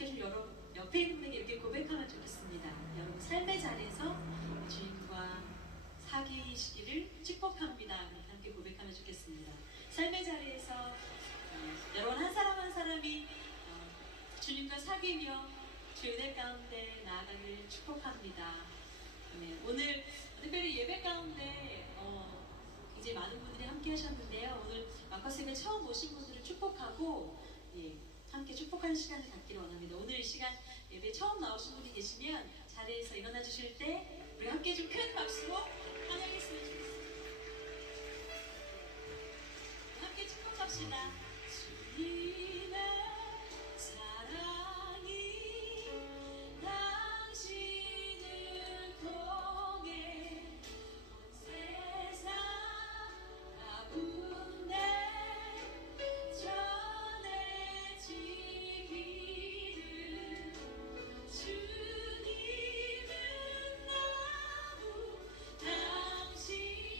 함께 좀 여러분 옆에 있는 분에게 이렇게 고백하면 좋겠습니다. 여러분 삶의 자리에서 주님과 사귀시기를 축복합니다. 이렇게 함께 고백하면 좋겠습니다. 삶의 자리에서 여러분 한 사람 한 사람이 주님과 사귀며 주의 은혜 가운데 나아가기를 축복합니다. 네, 오늘 특별히 예배 가운데 굉장히 많은 분들이 함께 하셨는데요. 오늘 마커스에게 처음 오신 분들을 축복하고 함께 축복하는 시간을 갖기를 원합니다. 오늘 이 시간 예배 처음 나오신 분이 계시면 자리에서 일어나 주실 때 우리 함께 좀 큰 박수로 환영했으면 좋겠습니다. 함께 축복합시다. 주님의 사랑이 당신을 통해 온 세상 가운데 전해지기를. 주님은 너무 당신을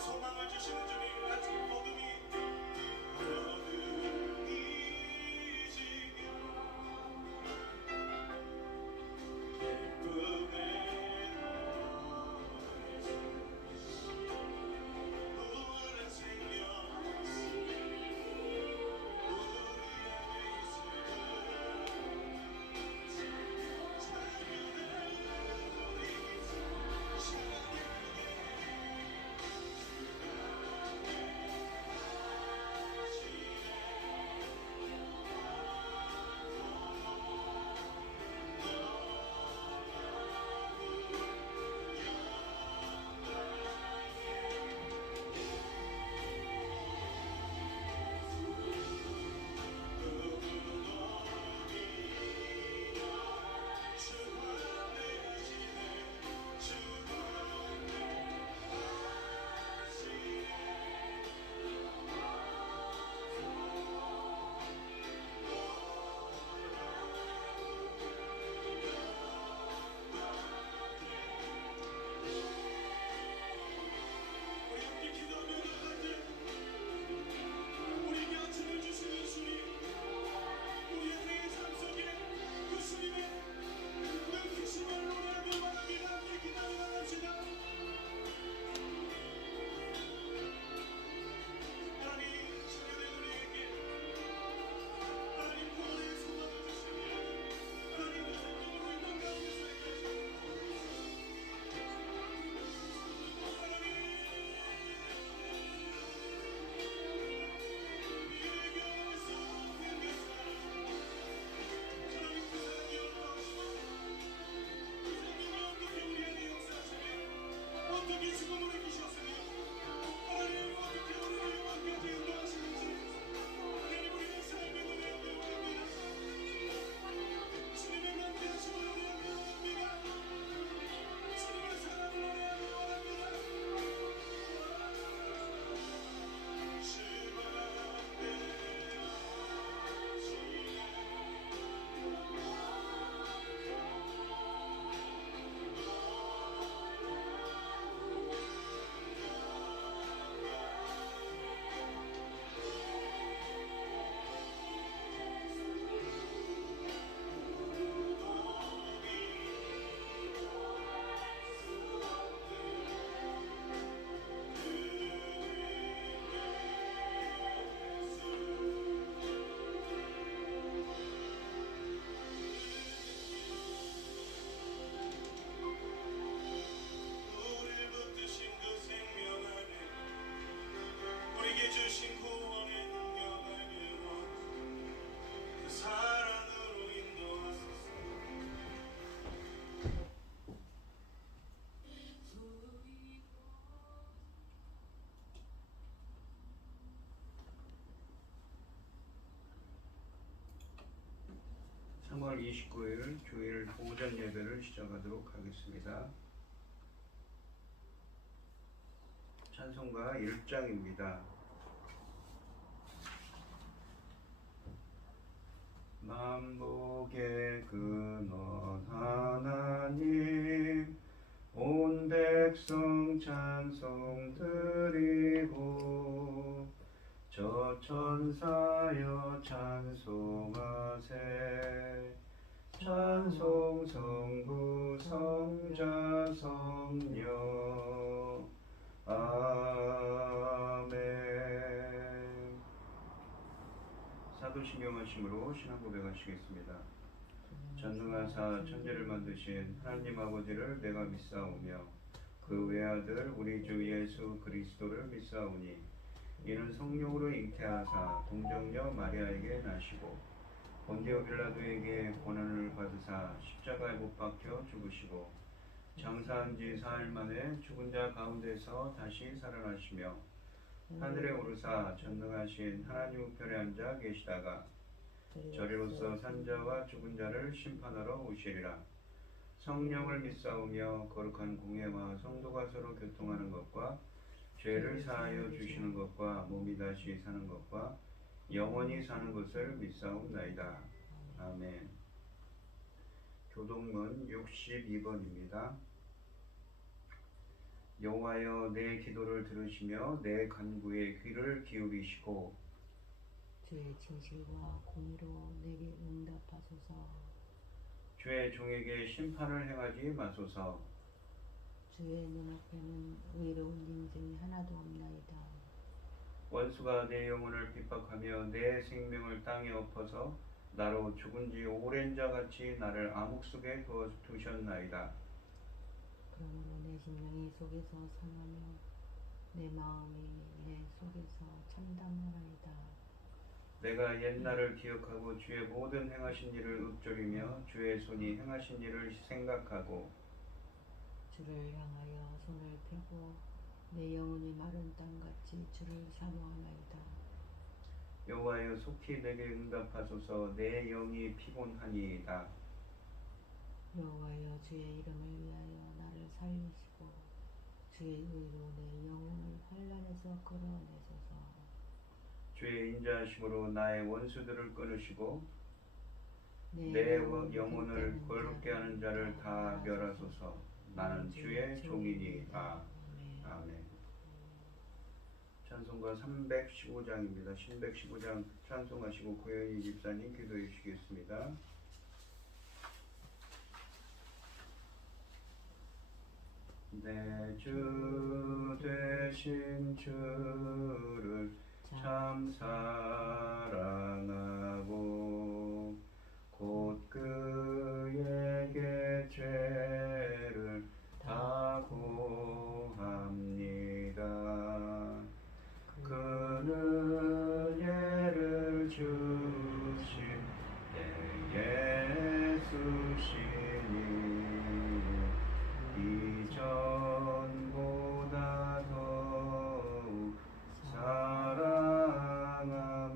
소망을 주시는 주님, 아직 어둠이 지며 기쁨의 무한한 생명 우리 안에 어떻게 죽음으로 이기셨으며 하나님 어떻게 우리를 영원까지 인도하시는지 하나님 우리의 삶의 노래하며 원합니다. 주님의 맘대하심을 노래하며 원합니다. 주님의 사랑을 노래하며 원합니다. 우리를 붙드신 그 생명 안에 우리에게 주신 구원의 능력 알게 그 사랑으로 인도하소서. (3월 29일) 주일 오전 예배를 시작하도록 하겠습니다. 찬송가 1장입니다. 만복의 근원 하나님 온 백성 찬송 드리고 저 천사여 찬송하세 찬송 성부 성자 성령 아멘. 사도신경하심으로 신앙 고백하시겠습니다. 전능하사 천지를 만드신 하나님 아버지를 내가 믿사오며 그 외아들 우리 주 예수 그리스도를 믿사오니 이는 성령으로 잉태하사 동정녀 마리아에게 나시고 본디오 빌라도에게 고난을 받으사 십자가에 못 박혀 죽으시고 장사한 지 사흘 만에 죽은 자 가운데서 다시 살아나시며 하늘에 오르사 전능하신 하나님 우편에 앉아 계시다가 저리로서 산자와 죽은 자를 심판하러 오시리라. 성령을 믿사오며 거룩한 공예와 성도가 서로 교통하는 것과 죄를 사하여 주시는 것과 몸이 다시 사는 것과 영원히 사는 것을 믿사옵나이다. 아멘. 교동문 62번입니다. 여호와여 내 기도를 들으시며 내 간구에 귀를 기울이시고 주의 진실과 공의로 내게 응답하소서. 주의 종에게 심판을 행하지 마소서. 주의 눈앞에는 의로운 인생이 하나도 없나이다. 원수가 내 영혼을 핍박하며 내 생명을 땅에 엎어서 나로 죽은 지 오랜 자같이 나를 암흑 속에 두셨나이다. 그러므로 내 심령이 속에서 상하며 내 마음이 내 속에서 참담하나이다. 내가 옛날을 기억하고 주의 모든 행하신 일을 읊조리며 주의 손이 행하신 일을 생각하고 주를 향하여 손을 펴고 내 영혼이 마른 땅같이 주를 사모하나이다. 여호와여 속히 내게 응답하소서. 내 영이 피곤하니이다. 여호와여 주의 이름을 위하여 나를 살리시고 주의 의로 내 영혼을 환난에서 끌어내소서. 주의 인자하심으로 나의 원수들을 끊으시고 내 내 영혼을 영혼을 헐뜯는 거룩게 하는 자를 다 멸하소서. 나는 주의 종이니이다. 아멘. 찬송가 315장입니다. 315장 찬송하시고 고현희 집사님 기도해 주시겠습니다. 내 주 되신 주를 참 사랑하고 곧 그에게 죄를 다 고합니다. 그는 예를 주신 내 예수시니 이전보다 더욱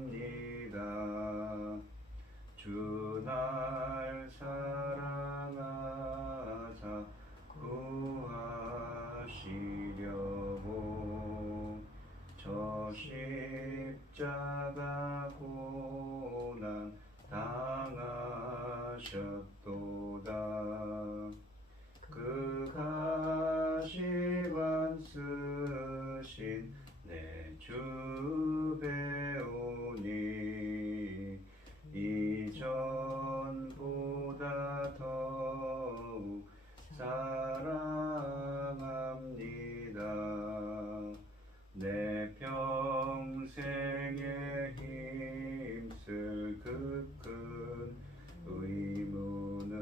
사랑합니다. 주 날 사랑하사 구하시려고 저 십자가 고난 당하셨도다. 그 가시관 쓰신 내 주 배우니 이전보다 더욱 사랑합니다. 내 평생에 힘쓸 그 큰 의무는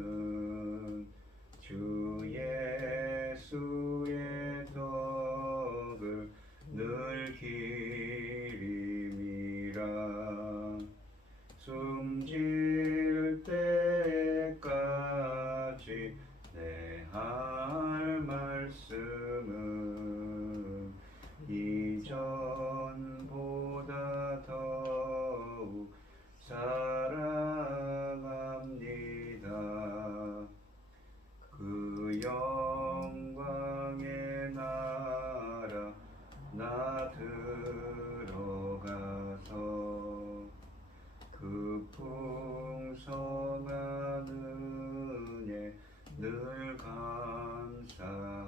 주 예수의 덕을 늘 기림이라. 숨질 때까지 내 할 말씀은 이전보다 더욱 사랑합니다. 그 영광의 나라 나 들어가서 그 풍성한 은혜 늘 감사하리.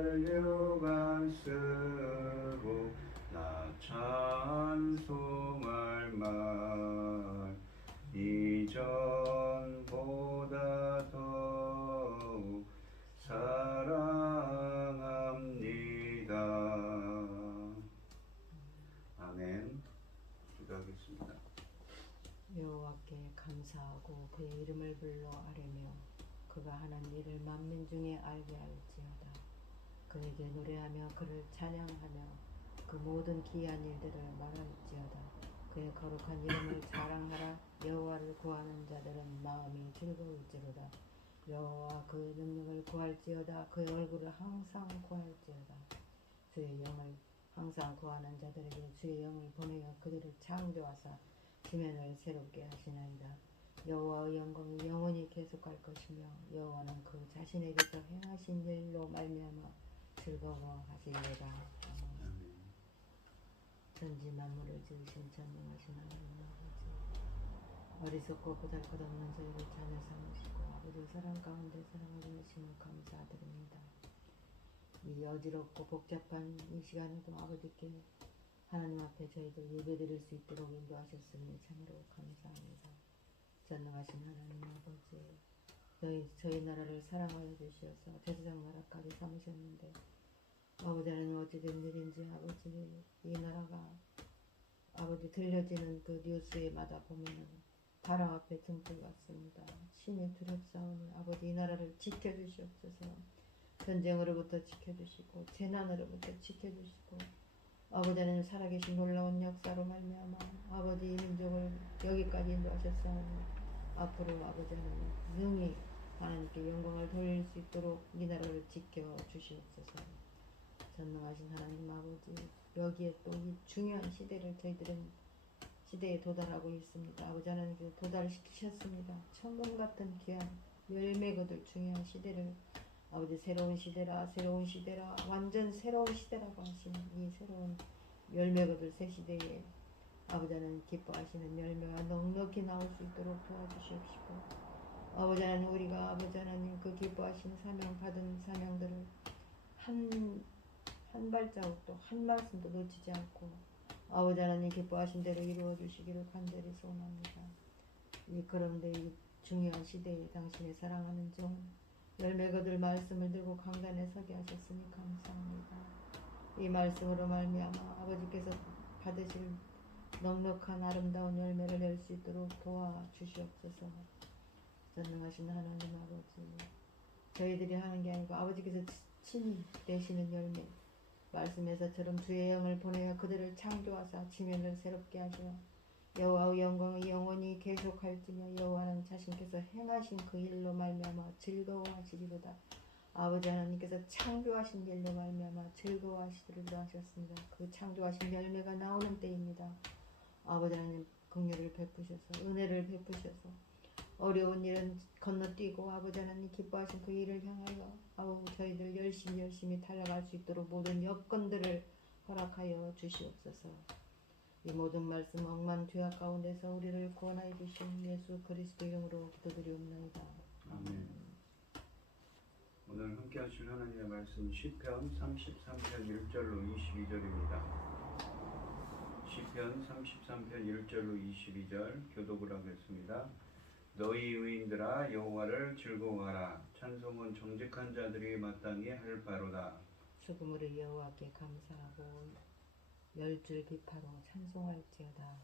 금면류관 쓰고 나 찬송할 말 이전보다 더욱 사랑합니다. 아멘. 기도하겠습니다. 여호와께 감사하고 그의 이름을 불러 아뢰며 그가 하는 일을 만민 중에 알게 할지어다. 그에게 노래하며 그를 찬양하며 그 모든 기이한 일들을 말할지어다. 그의 거룩한 이름을 자랑하라. 여호와를 구하는 자들은 마음이 즐거울지로다. 여호와 그의 능력을 구할지어다. 그의 얼굴을 항상 구할지어다. 주의 영을 항상 구하는 자들에게 주의 영을 보내어 그들을 창조하사 지면을 새롭게 하시나이다. 여호와의 영광이 영원히 계속할 것이며 여호와는 그 자신에게서 행하신 일로 말미암아 즐거워하시리로다. 아멘. 전지 만물을 지으신 전능하신 하나님 아버지, 어리석고 보잘것없는 저희를 자녀 삼으시고 아버지 사랑 가운데 사랑을 주심을 감사드립니다. 이 어지럽고 복잡한 이 시간에도 아버지께 하나님 앞에 저희들 예배드릴 수 있도록 인도하셨으니 참으로 감사합니다. 전능하신 하나님 아버지, 저희 나라를 사랑하여 주시어서 제사장 나라까지 삼으셨는데 아버지는 어찌된 일인지 아버지, 이 나라가 아버지 들려지는 그 뉴스에마다 보면은 바로 앞에 등불 같습니다. 신이 두렵사오니 아버지 이 나라를 지켜주시옵소서. 전쟁으로부터 지켜주시고 재난으로부터 지켜주시고 아버지는 살아계신 놀라운 역사로 말미암아 아버지 이 민족을 여기까지 인도하셨사오니 앞으로 아버지는 능히 하나님께 영광을 돌릴 수 있도록 이 나라를 지켜주시옵소서. 전능하신 하나님 아버지, 여기에 또 이 중요한 시대를 저희들은 시대에 도달하고 있습니다. 아버지 하나님께서 도달시키셨습니다. 천문 같은 귀한 열매 거둘 중요한 시대를 아버지 새로운 시대라 완전 새로운 시대라고 하시는 이 새로운 열매 거둘 새 시대에 아버지 하나님 기뻐하시는 열매가 넉넉히 나올 수 있도록 도와주시옵시고 아버지 하나님 우리가 아버지 하나님 그 기뻐하시는 사명 받은 사명들을 한 발자국도 한 말씀도 놓치지 않고 아버지 하나님 기뻐하신 대로 이루어 주시기를 간절히 소원합니다. 그런데 이 중요한 시대에 당신의 사랑하는 종 열매 거둘 말씀을 들고 강단에 서게 하셨으니 감사합니다. 이 말씀으로 말미암아 아버지께서 받으실 넉넉한 아름다운 열매를 낼 수 있도록 도와주시옵소서. 전능하신 하나님 아버지, 저희들이 하는 게 아니고 아버지께서 친히 내시는 열매 말씀에서처럼 주의 영을 보내어 그들을 창조하사 지면을 새롭게 하시어 여호와의 영광이 영원히 계속할지며 여호와는 자신께서 행하신 그 일로 말미암아 즐거워하시리로다. 아버지 하나님께서 창조하신 일로 말미암아 즐거워하시리로다 하셨습니다. 그 창조하신 열매가 나오는 때입니다. 아버지 하나님 긍휼을 베푸셔서 은혜를 베푸셔서 어려운 일은 건너뛰고 아버지 하나님 기뻐하신 그 일을 향하여 저희들 열심히 달려갈 수 있도록 모든 여건들을 허락하여 주시옵소서. 이 모든 말씀 억만 죄악 가운데서 우리를 구원하여 주신 예수 그리스도 이름으로 기도드리옵나이다. 아멘. 오늘 함께 하실 하나님의 말씀 시편 33편 1절로 22절입니다. 시편 33편 1절로 22절 교독을 하겠습니다. 너희 의인들아 여호와를 즐거워하라. 찬송은 정직한 자들이 마땅히 할 바로다. 수금으로 여호와께 감사하고 열줄 비파로 찬송할지어다.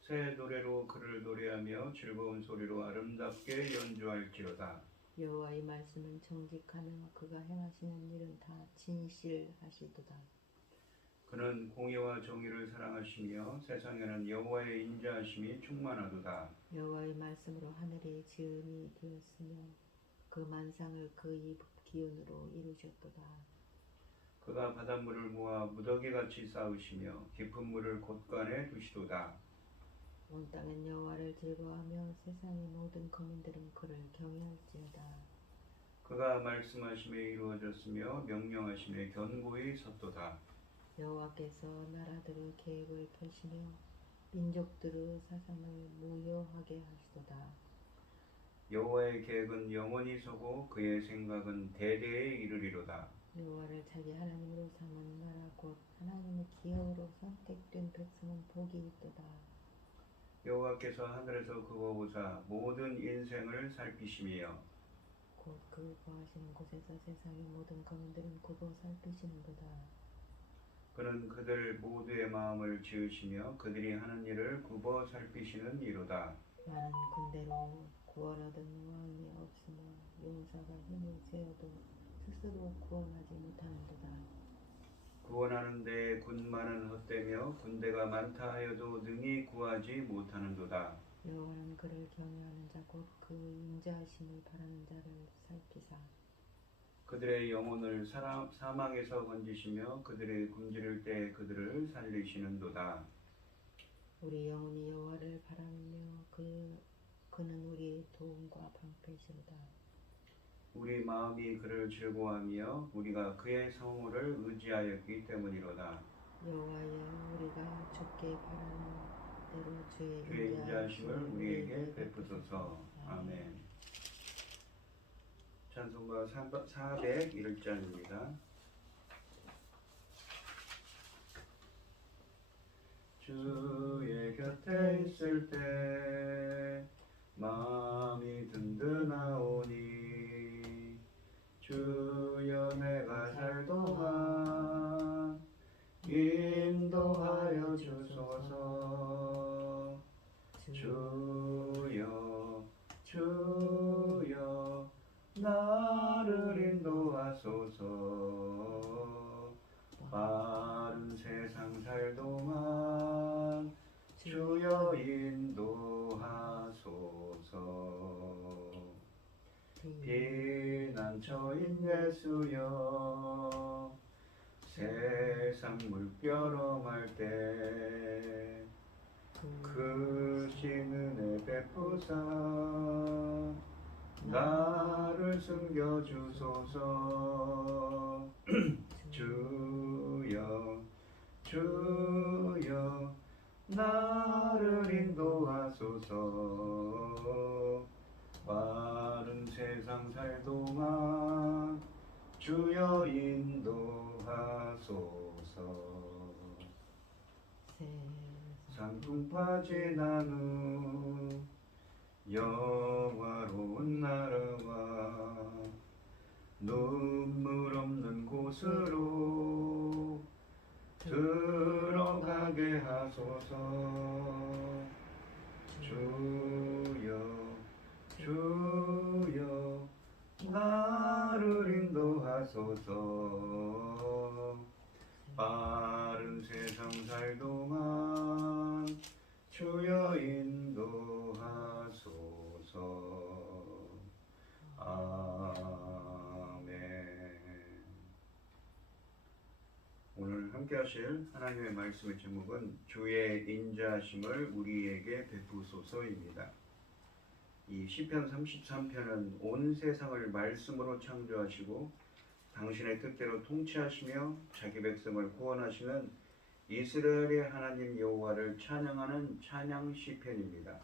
새 노래로 그를 노래하며 즐거운 소리로 아름답게 연주할지어다. 여호와의 말씀은 정직하며 그가 행하시는 일은 다 진실하시도다. 그는 공의와 정의를 사랑하시며 세상에는 여호와의 인자하심이 충만하도다. 여호와의 말씀으로 하늘이 지음이 되었으며 그 만상을 그 입 기운으로 이루셨도다. 그가 바닷물을 모아 무더기같이 쌓으시며 깊은 물을 곳간에 두시도다. 온 땅은 여호와를 즐거워하며 세상의 모든 거민들은 그를 경외할지어다. 그가 말씀하심에 이루어졌으며 명령하심에 견고히 섰도다. 여호와께서 나라들의 계획을 펴시며 민족들의 사상을 무효하게 하시도다. 여호와의 계획은 영원히 서고 그의 생각은 대대에 이르리로다. 여호와를 자기 하나님으로 삼은 나라 곧 하나님의 기업으로 선택된 백성은 복이 있도다. 여호와께서 하늘에서 그거 보사 모든 인생을 살피시며 곧 그 거하시는 곳에서 세상의 모든 거민들은 굽어 살피시는도다. 그는 그들 모두의 마음을 지으시며 그들이 하는 일을 굽어 살피시는 이로다. 많은 군대로 구원 얻은 왕이 없으며 용사가 힘을 세워도 스스로 구원하지 못하는도다. 구원하는데 군마는 헛되며 군대가 많다 하여도 능히 구하지 못하는도다. 여호와는 그를 경외하는 자 곧 그 인자하심을 바라는 자를 살피사 그들의 영혼을 사망에서 건지시며 그들의 굶주릴 때 그들을 살리시는도다. 우리 영혼이 여호와를 바라며 그는 우리의 도움과 방패시로다. 우리 마음이 그를 즐거워하며 우리가 그의 성호를 의지하였기 때문이로다. 여호와여 우리가 주께 바라는 뜻대로 주의 인자하심을 우리에게 베푸소서. 아멘. 찬송가 401장입니다. 주의 곁에 있을 때 마음이 든든하오니 주여 내가 살 동안 인도하여 주소서. 주여 주여 나를 인도하소서. 바른 세상 살 동안 주여 인도하소서. 피난처인 예수여 세상 물결엄할 때 크신 은혜 베푸사 나를 숨겨주소서. 주여 주여 나를 인도하소서. 바른 세상 살 동안 주여 인도하소서. 상풍 빠진 나누 영화로운 나라와 눈물 없는 곳으로 들어가게 하소서. 주여 주여 나를 인도하소서. 빠른 세상 살 동안 주여 인도하소서. 아멘. 오늘 함께 하실 하나님의 말씀의 제목은 주의 인자하심을 우리에게 베푸소서입니다. 이 시편 33편은 온 세상을 말씀으로 창조하시고 당신의 뜻대로 통치하시며 자기 백성을 구원하시는 이스라엘의 하나님 여호와를 찬양하는 찬양 시편입니다.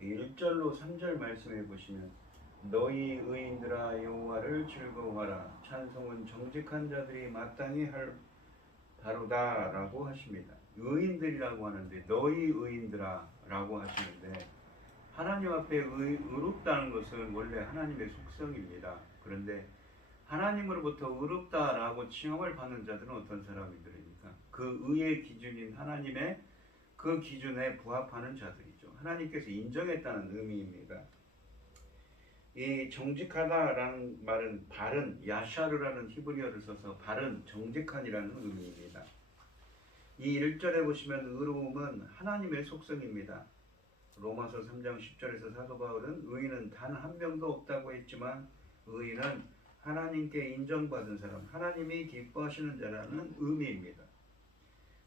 1절로 3절 말씀해 보시면 너희 의인들아 여호와를 즐거워하라. 찬송은 정직한 자들이 마땅히 할 바로다 라고 하십니다. 의인들이라고 하는데 너희 의인들아 라고 하시는데 하나님 앞에 의롭다는 것은 원래 하나님의 속성입니다. 그런데 하나님으로부터 의롭다라고 칭함을 받는 자들은 어떤 사람들입니까? 그 의의 기준인 하나님의 그 기준에 부합하는 자들이죠. 하나님께서 인정했다는 의미입니다. 이 정직하다라는 말은 바른, 야샤르라는 히브리어를 써서 바른, 정직한이라는 의미입니다. 이 1절에 보시면 의로움은 하나님의 속성입니다. 로마서 3장 10절에서 사도 바울은 의인은 단 한 명도 없다고 했지만 의인은 하나님께 인정받은 사람, 하나님이 기뻐하시는 자라는 의미입니다.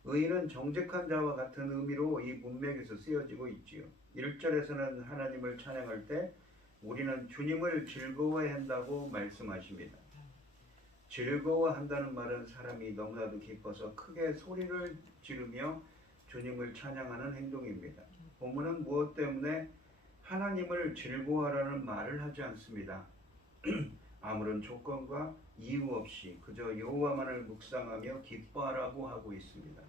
의인은 정직한 자와 같은 의미로 이 문맥에서 쓰여지고 있지요. 1절에서는 하나님을 찬양할 때 우리는 주님을 즐거워해야 한다고 말씀하십니다. 즐거워한다는 말은 사람이 너무나도 기뻐서 크게 소리를 지르며 주님을 찬양하는 행동입니다. 본문은 무엇 때문에 하나님을 즐거워하라는 말을 하지 않습니다. 아무런 조건과 이유 없이 그저 여호와만을 묵상하며 기뻐하라고 하고 있습니다.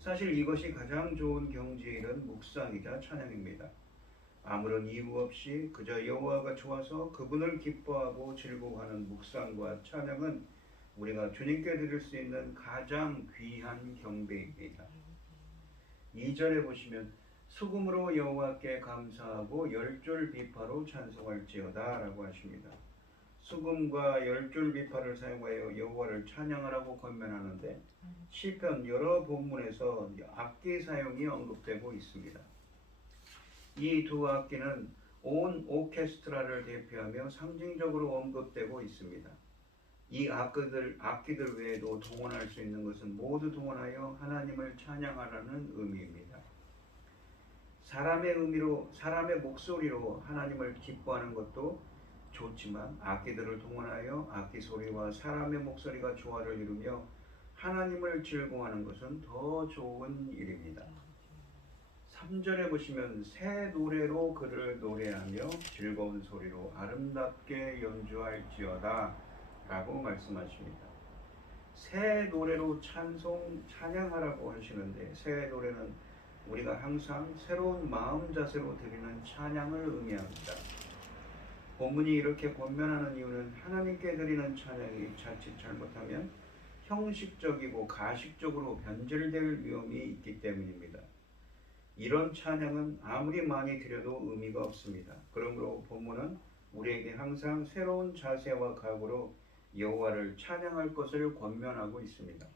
사실 이것이 가장 좋은 경지에 이른 묵상이자 찬양입니다. 아무런 이유 없이 그저 여호와가 좋아서 그분을 기뻐하고 즐거워하는 묵상과 찬양은 우리가 주님께 드릴 수 있는 가장 귀한 경배입니다. 2절에 보시면 수금으로 여호와께 감사하고 10줄 비파로 찬송할지어다 라고 하십니다. 수금과 10줄 비파를 사용하여 여호와를 찬양하라고 권면하는데 시편 여러 본문에서 악기 사용이 언급되고 있습니다. 이 두 악기는 온 오케스트라를 대표하며 상징적으로 언급되고 있습니다. 이 악기들 외에도 동원할 수 있는 것은 모두 동원하여 하나님을 찬양하라는 의미입니다. 사람의 목소리로 하나님을 기뻐하는 것도 좋지만 악기들을 동원하여 악기 소리와 사람의 목소리가 조화를 이루며 하나님을 즐거워하는 것은 더 좋은 일입니다. 3절에 보시면 새 노래로 그를 노래하며 즐거운 소리로 아름답게 연주할지어다 라고 말씀하십니다. 새 노래로 찬양하라고 하시는데, 새 노래는 우리가 항상 새로운 마음 자세로 드리는 찬양을 의미합니다. 본문이 이렇게 권면하는 이유는 하나님께 드리는 찬양이 자칫 잘못하면 형식적이고 가식적으로 변질될 위험이 있기 때문입니다. 이런 찬양은 아무리 많이 드려도 의미가 없습니다. 그러므로 본문은 우리에게 항상 새로운 자세와 각오로 여호와를 찬양할 것을 권면하고 있습니다.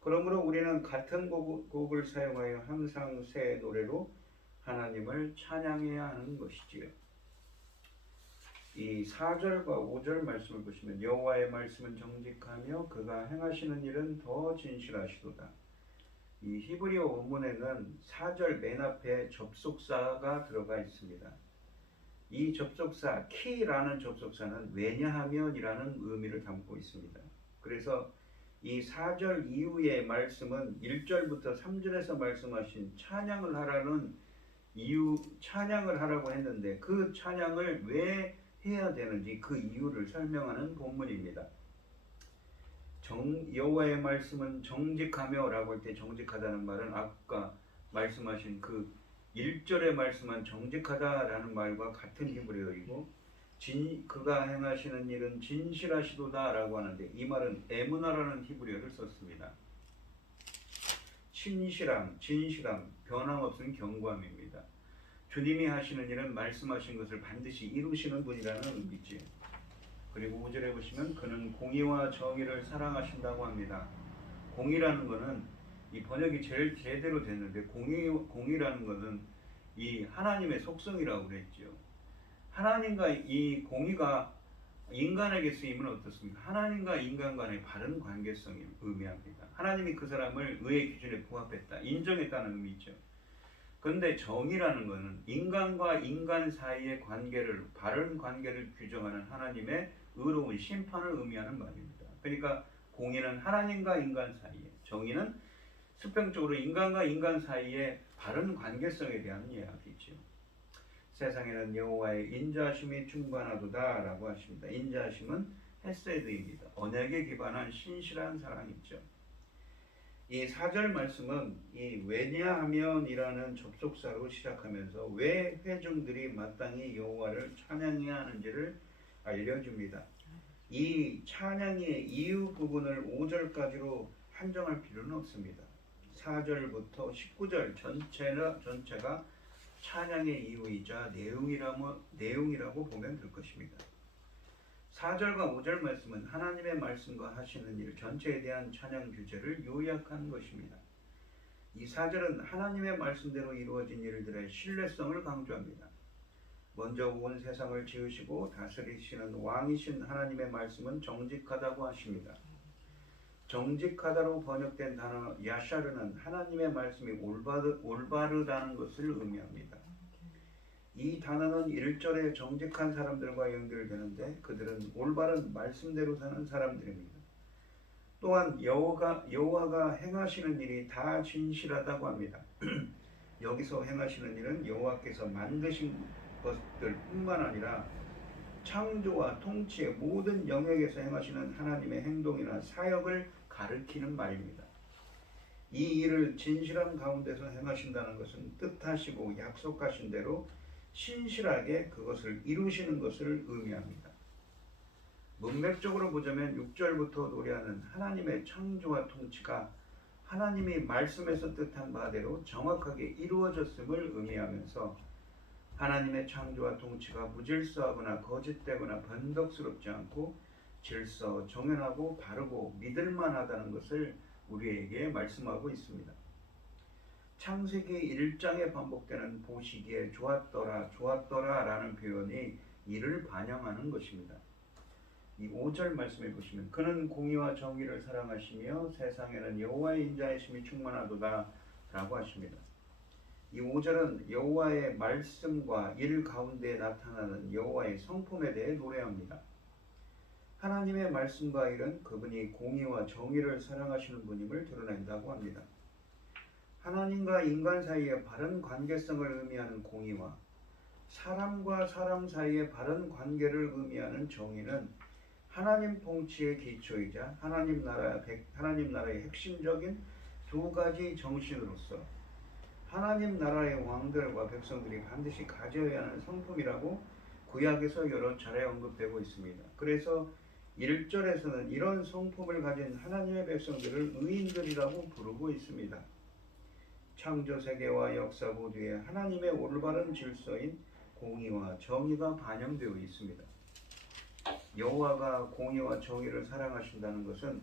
그러므로 우리는 같은 곡을 사용하여 항상 새 노래로 하나님을 찬양해야 하는 것이지요. 이 4절과 5절 말씀을 보시면 여호와의 말씀은 정직하며 그가 행하시는 일은 더 진실하시도다. 이 히브리어 원문에는 4절 맨 앞에 접속사가 들어가 있습니다. 이 접속사 키라는 접속사는 왜냐하면이라는 의미를 담고 있습니다. 그래서 이 4절 이후의 말씀은 1절부터 3절에서 말씀하신 찬양을 하라고 했는데 그 찬양을 왜 해야 되는지 그 이유를 설명하는 본문입니다. 여호와의 말씀은 정직하며 라고 할 때 정직하다는 말은 아까 말씀하신 그 1절의 말씀은 정직하다라는 말과 같은 히브리어이고 그가 행하시는 일은 진실하시도다 라고 하는데 이 말은 에무나라는 히브리어를 썼습니다. 진실함, 변함없은 경고함입니다. 주님이 하시는 일은 말씀하신 것을 반드시 이루시는 분이라는 의미지요. 그리고 5절에 보시면 그는 공의와 정의를 사랑하신다고 합니다. 공의라는 것은 이 번역이 제일 제대로 됐는데 공의라는 것은 이 하나님의 속성이라고 그랬죠. 하나님과 이 공의가 인간에게 쓰임은 어떻습니까? 하나님과 인간 간의 바른 관계성을 의미합니다. 하나님이 그 사람을 의의 기준에 부합했다, 인정했다는 의미죠. 그런데 정의라는 것은 인간과 인간 사이의 관계를, 바른 관계를 규정하는 하나님의 의로운 심판을 의미하는 말입니다. 그러니까 공의는 하나님과 인간 사이에, 정의는 수평적으로 인간과 인간 사이의 바른 관계성에 대한 이야기죠. 세상에는 여호와의 인자하심이 충만하도다 라고 하십니다. 인자하심은 헤세드입니다. 언약에 기반한 신실한 사랑이죠. 이 4절 말씀은 이 왜냐하면이라는 접속사로 시작하면서 왜 회중들이 마땅히 여호와를 찬양해야 하는지를 알려줍니다. 이 찬양의 이유 부분을 5절까지로 한정할 필요는 없습니다. 4절부터 19절 전체가 찬양의 이유이자 내용이라고 보면 될 것입니다. 4절과 5절 말씀은 하나님의 말씀과 하시는 일 전체에 대한 찬양 주제를 요약한 것입니다. 이 4절은 하나님의 말씀대로 이루어진 일들의 신뢰성을 강조합니다. 먼저 온 세상을 지으시고 다스리시는 왕이신 하나님의 말씀은 정직하다고 하십니다. 정직하다로 번역된 단어 야샤르는 하나님의 말씀이 올바르다는 것을 의미합니다. 이 단어는 1절에 정직한 사람들과 연결되는데 그들은 올바른 말씀대로 사는 사람들입니다. 또한 여호와가 행하시는 일이 다 진실하다고 합니다. 여기서 행하시는 일은 여호와께서 만드신 것들 뿐만 아니라 창조와 통치의 모든 영역에서 행하시는 하나님의 행동이나 사역을 가리키는 말입니다. 이 일을 진실한 가운데서 행하신다는 것은 뜻하시고 약속하신 대로 신실하게 그것을 이루시는 것을 의미합니다. 문맥적으로 보자면 6절부터 노래하는 하나님의 창조와 통치가 하나님이 말씀에서 뜻한 바대로 정확하게 이루어졌음을 의미하면서 하나님의 창조와 통치가 무질서하거나 거짓되거나 변덕스럽지 않고 질서, 정연하고 바르고 믿을만하다는 것을 우리에게 말씀하고 있습니다. 창세기 1장에 반복되는 보시기에 좋았더라 라는 표현이 이를 반영하는 것입니다. 이 5절 말씀해 보시면 그는 공의와 정의를 사랑하시며 세상에는 여호와의 인자하심이 충만하도다 라고 하십니다. 이 5절은 여호와의 말씀과 일 가운데 나타나는 여호와의 성품에 대해 노래합니다. 하나님의 말씀과 일은 그분이 공의와 정의를 사랑하시는 분임을 드러낸다고 합니다. 하나님과 인간 사이의 바른 관계성을 의미하는 공의와 사람과 사람 사이의 바른 관계를 의미하는 정의는 하나님 통치의 기초이자 하나님 나라의 핵심적인 두 가지 정신으로서 하나님 나라의 왕들과 백성들이 반드시 가져야 하는 성품이라고 구약에서 여러 차례 언급되고 있습니다. 그래서 1절에서는 이런 성품을 가진 하나님의 백성들을 의인들이라고 부르고 있습니다. 창조 세계와 역사 모두에 하나님의 올바른 질서인 공의와 정의가 반영되어 있습니다. 여호와가 공의와 정의를 사랑하신다는 것은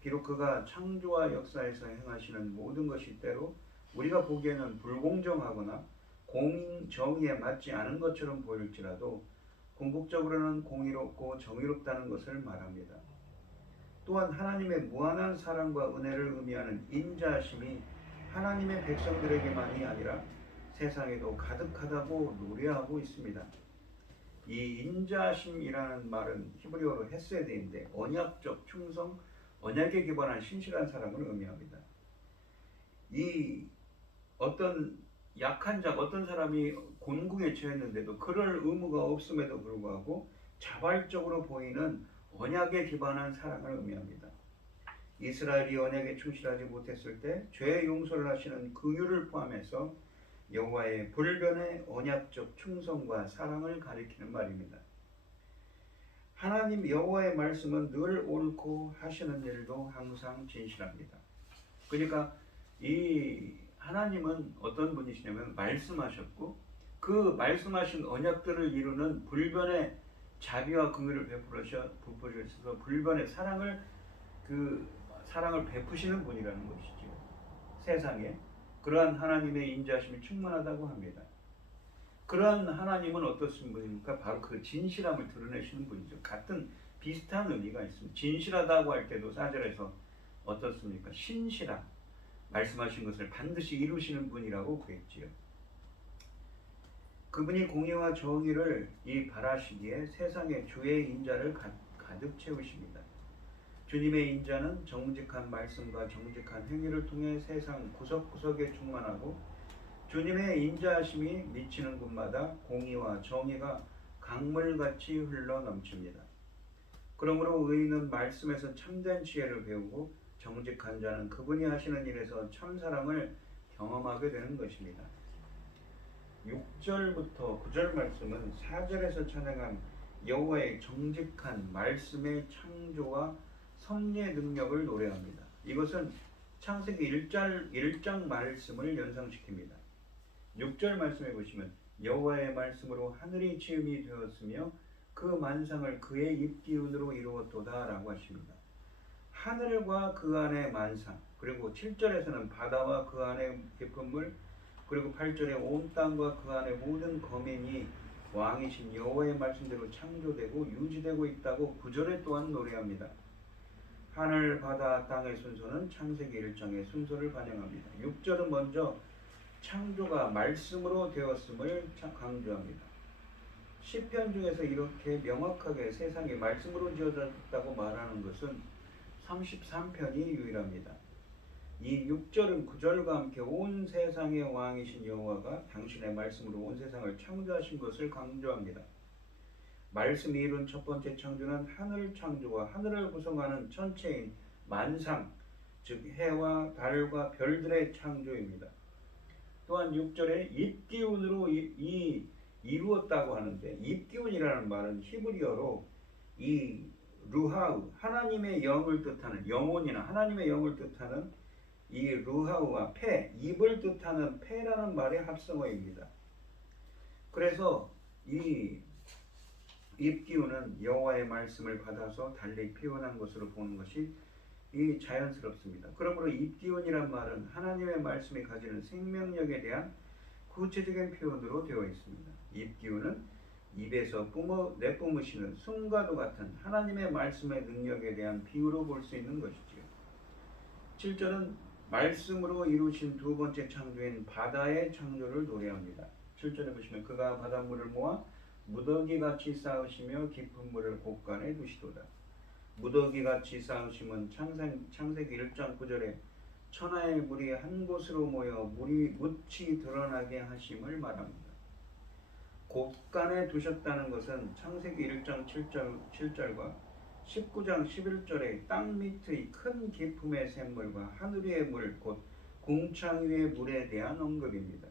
비록 그가 창조와 역사에서 행하시는 모든 것이 때로 우리가 보기에는 불공정하거나 정의에 맞지 않은 것처럼 보일지라도 궁극적으로는 공의롭고 정의롭다는 것을 말합니다. 또한 하나님의 무한한 사랑과 은혜를 의미하는 인자하심이 하나님의 백성들에게만이 아니라 세상에도 가득하다고 노래하고 있습니다. 이 인자하심이라는 말은 히브리어로 헤세드인데 언약적 충성, 언약에 기반한 신실한 사람을 의미합니다. 이 어떤 약한 자, 어떤 사람이 곤궁에 처했는데도 그럴 의무가 없음에도 불구하고 자발적으로 보이는 언약에 기반한 사랑을 의미합니다. 이스라엘이 언약에 충실하지 못했을 때 죄의 용서를 하시는 긍휼을 포함해서 여호와의 불변의 언약적 충성과 사랑을 가리키는 말입니다. 하나님 여호와의 말씀은 늘 옳고 하시는 일도 항상 진실합니다. 그러니까 이 하나님은 어떤 분이시냐면 말씀하셨고 그 말씀하신 언약들을 이루는 불변의 자비와 긍휼을 베푸셔서 불변의 사랑을 베푸시는 분이라는 것이죠. 세상에 그러한 하나님의 인자하심이 충만하다고 합니다. 그러한 하나님은 어떻신 분입니까? 바로 그 진실함을 드러내시는 분이죠. 같은 비슷한 의미가 있습니다. 진실하다고 할 때도 4절에서 어떻습니까? 신실함, 말씀하신 것을 반드시 이루시는 분이라고 그랬지요. 그분이 공의와 정의를 바라시기에 세상에 주의 인자를 가득 채우십니다. 주님의 인자는 정직한 말씀과 정직한 행위를 통해 세상 구석구석에 충만하고 주님의 인자하심이 미치는 곳마다 공의와 정의가 강물같이 흘러 넘칩니다. 그러므로 의인은 말씀에서 참된 지혜를 배우고 정직한 자는 그분이 하시는 일에서 참사랑을 경험하게 되는 것입니다. 6절부터 9절 말씀은 4절에서 찬양한 여호와의 정직한 말씀의 창조와 섭리의 능력을 노래합니다. 이것은 창세기 1장 말씀을 연상시킵니다. 6절 말씀에 보시면 여호와의 말씀으로 하늘이 지음이 되었으며 그 만상을 그의 입기운으로 이루었도다 라고 하십니다. 하늘과 그 안의 만상, 그리고 7절에서는 바다와 그 안의 깊은 물, 그리고 8절에 온 땅과 그 안의 모든 거민이 왕이신 여호와의 말씀대로 창조되고 유지되고 있다고 9절에 또한 노래합니다. 하늘, 바다, 땅의 순서는 창세기 1장의 순서를 반영합니다. 6절은 먼저 창조가 말씀으로 되었음을 강조합니다. 시편 중에서 이렇게 명확하게 세상이 말씀으로 지어졌다고 말하는 것은 33편이 유일합니다. 이 6절은 9절과 함께 온 세상의 왕이신 여호와가 당신의 말씀으로 온 세상을 창조하신 것을 강조합니다. 말씀이 이룬 첫 번째 창조는 하늘 창조와 하늘을 구성하는 천체인 만상, 즉 해와 달과 별들의 창조입니다. 또한 6절에 입기운으로 이루었다고 하는데, 입기운이라는 말은 히브리어로 이 루하우, 하나님의 영을 뜻하는 영혼이나 하나님의 영을 뜻하는 이 루하우와 폐, 입을 뜻하는 폐라는 말의 합성어입니다. 그래서 이 입기운은 여호와의 말씀을 받아서 달리 표현한 것으로 보는 것이 자연스럽습니다. 그러므로 입기운이란 말은 하나님의 말씀이 가지는 생명력에 대한 구체적인 표현으로 되어 있습니다. 입기운은 입에서 내뿜으시는 숨과도 같은 하나님의 말씀의 능력에 대한 비유로 볼 수 있는 것이지요. 7절은 말씀으로 이루신 두 번째 창조인 바다의 창조를 노래합니다. 7절에 보시면 그가 바닷물을 모아 무더기같이 쌓으시며 깊은 물을 곳간에 두시도다. 무더기같이 쌓으심은 창세기 1장 9절에 천하의 물이 한 곳으로 모여 물이 묻히 드러나게 하심을 말합니다. 곳간에 두셨다는 것은 창세기 1장 7절과 19장 11절의 땅 밑의 큰 깊음의 샘물과 하늘 위의 물, 곧 궁창 위의 물에 대한 언급입니다.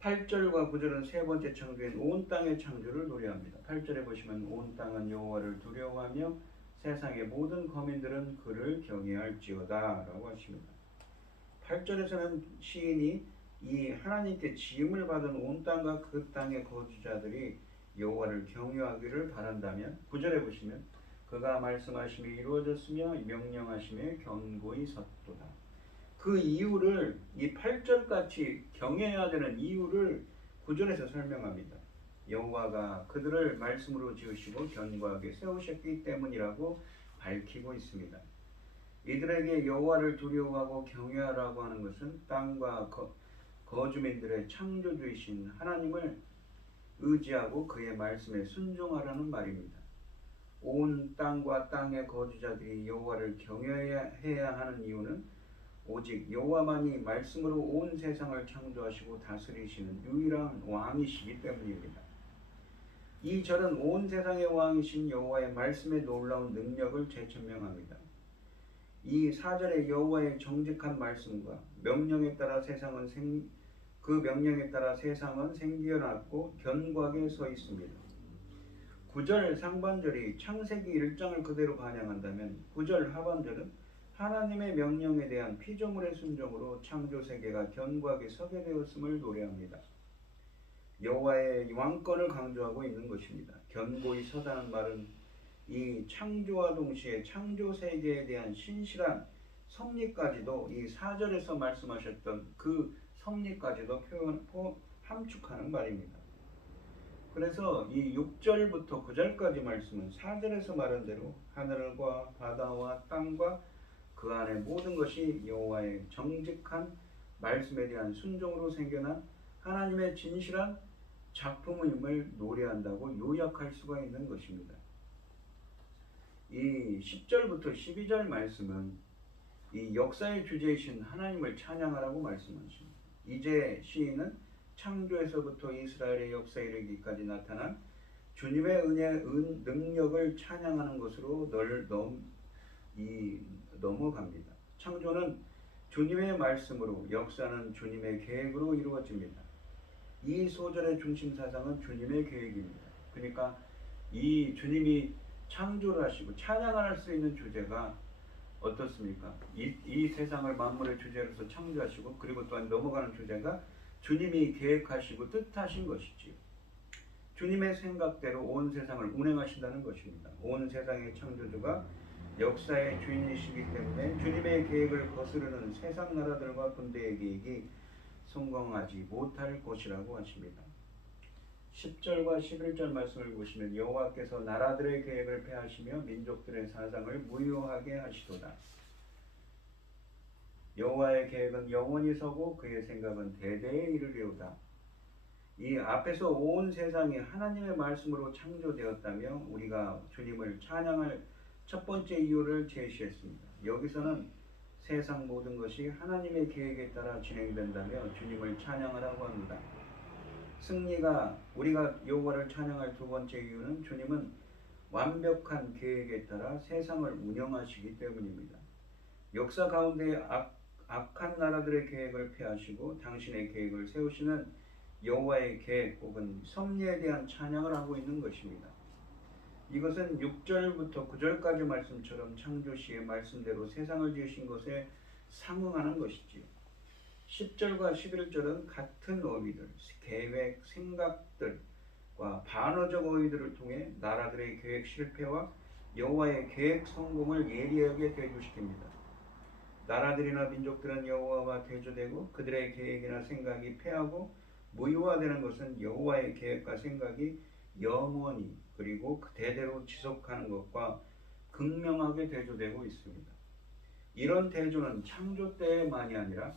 8절과 9절은 세 번째 창조인 온 땅의 창조를 노래합니다. 8절에 보시면 온 땅은 여호와를 두려워하며 세상의 모든 거민들은 그를 경외할지어다 라고 하십니다. 8절에서는 시인이 이 하나님께 지음을 받은 온 땅과 그 땅의 거주자들이 여호와를 경외하기를 바란다면 9절에 보시면 그가 말씀하심이 이루어졌으며 명령하심에 견고히 섰도다. 그 이유를 이 8절같이 경외해야 되는 이유를 9절에서 설명합니다. 여호와가 그들을 말씀으로 지으시고 견고하게 세우셨기 때문이라고 밝히고 있습니다. 이들에게 여호와를 두려워하고 경외하라고 하는 것은 땅과 거주민들의 창조주이신 하나님을 의지하고 그의 말씀에 순종하라는 말입니다. 온 땅과 땅의 거주자들이 여호와를 경외해야 하는 이유는 오직 여호와만이 말씀으로 온 세상을 창조하시고 다스리시는 유일한 왕이시기 때문입니다. 이 절은 온 세상의 왕이신 여호와의 말씀에 놀라운 능력을 재천명합니다. 이 4절의 여호와의 정직한 말씀과 명령에 따라 세상은 생기어났고 견고하게 서 있습니다. 9절 상반절이 창세기 1장을 그대로 반영한다면 9절 하반절은 하나님의 명령에 대한 피조물의 순종으로 창조 세계가 견고하게 서게 되었음을 노래합니다. 여호와의 왕권을 강조하고 있는 것입니다. 견고히 서다는 말은 이 창조와 동시에 창조 세계에 대한 신실한 섭리까지도 이 4절에서 말씀하셨던 그 섭리까지도 함축하는 말입니다. 그래서 이 6절부터 9절까지 말씀은 4절에서 말한 대로 하늘과 바다와 땅과 그 안에 모든 것이 여호와의 정직한 말씀에 대한 순종으로 생겨난 하나님의 진실한 작품임을 노래한다고 요약할 수가 있는 것입니다. 이 10절부터 12절 말씀은 이 역사의 주제이신 하나님을 찬양하라고 말씀하십니다. 이제 시인은 창조에서부터 이스라엘의 역사에 이르기까지 나타난 주님의 능력을 찬양하는 것으로 넘어갑니다. 창조는 주님의 말씀으로, 역사는 주님의 계획으로 이루어집니다. 이 소절의 중심 사상은 주님의 계획입니다. 그러니까 이 주님이 창조를 하시고 찬양할 수 있는 주제가 어떻습니까? 이 세상을 만물의 주제로서 창조하시고 그리고 또한 넘어가는 주제가 주님이 계획하시고 뜻하신 것이지요. 주님의 생각대로 온 세상을 운행하신다는 것입니다. 온 세상의 창조주가 역사의 주인이시기 때문에 주님의 계획을 거스르는 세상 나라들과 군대의 계획이 성공하지 못할 것이라고 하십니다. 10절과 11절 말씀을 보시면 여호와께서 나라들의 계획을 폐하시며 민족들의 사상을 무효하게 하시도다. 여호와의 계획은 영원히 서고 그의 생각은 대대에 이르리로다. 이 앞에서 온 세상이 하나님의 말씀으로 창조되었다며 우리가 주님을 찬양할 첫 번째 이유를 제시했습니다. 여기서는 세상 모든 것이 하나님의 계획에 따라 진행된다며 주님을 찬양하라고 합니다. 우리가 여호와를 찬양할 두 번째 이유는 주님은 완벽한 계획에 따라 세상을 운영하시기 때문입니다. 역사 가운데 악한 나라들의 계획을 폐하시고 당신의 계획을 세우시는 여호와의 계획 혹은 섭리에 대한 찬양을 하고 있는 것입니다. 이것은 6절부터 9절까지 말씀처럼 창조시의 말씀대로 세상을 지으신 것에 상응하는 것이지요. 10절과 11절은 같은 어휘들, 계획, 생각들과 반어적 어휘들을 통해 나라들의 계획 실패와 여호와의 계획 성공을 예리하게 대조시킵니다. 나라들이나 민족들은 여호와와 대조되고 그들의 계획이나 생각이 패하고 무효화되는 것은 여호와의 계획과 생각이 영원히 그리고 대대로 지속하는 것과 극명하게 대조되고 있습니다. 이런 대조는 창조 때만이 아니라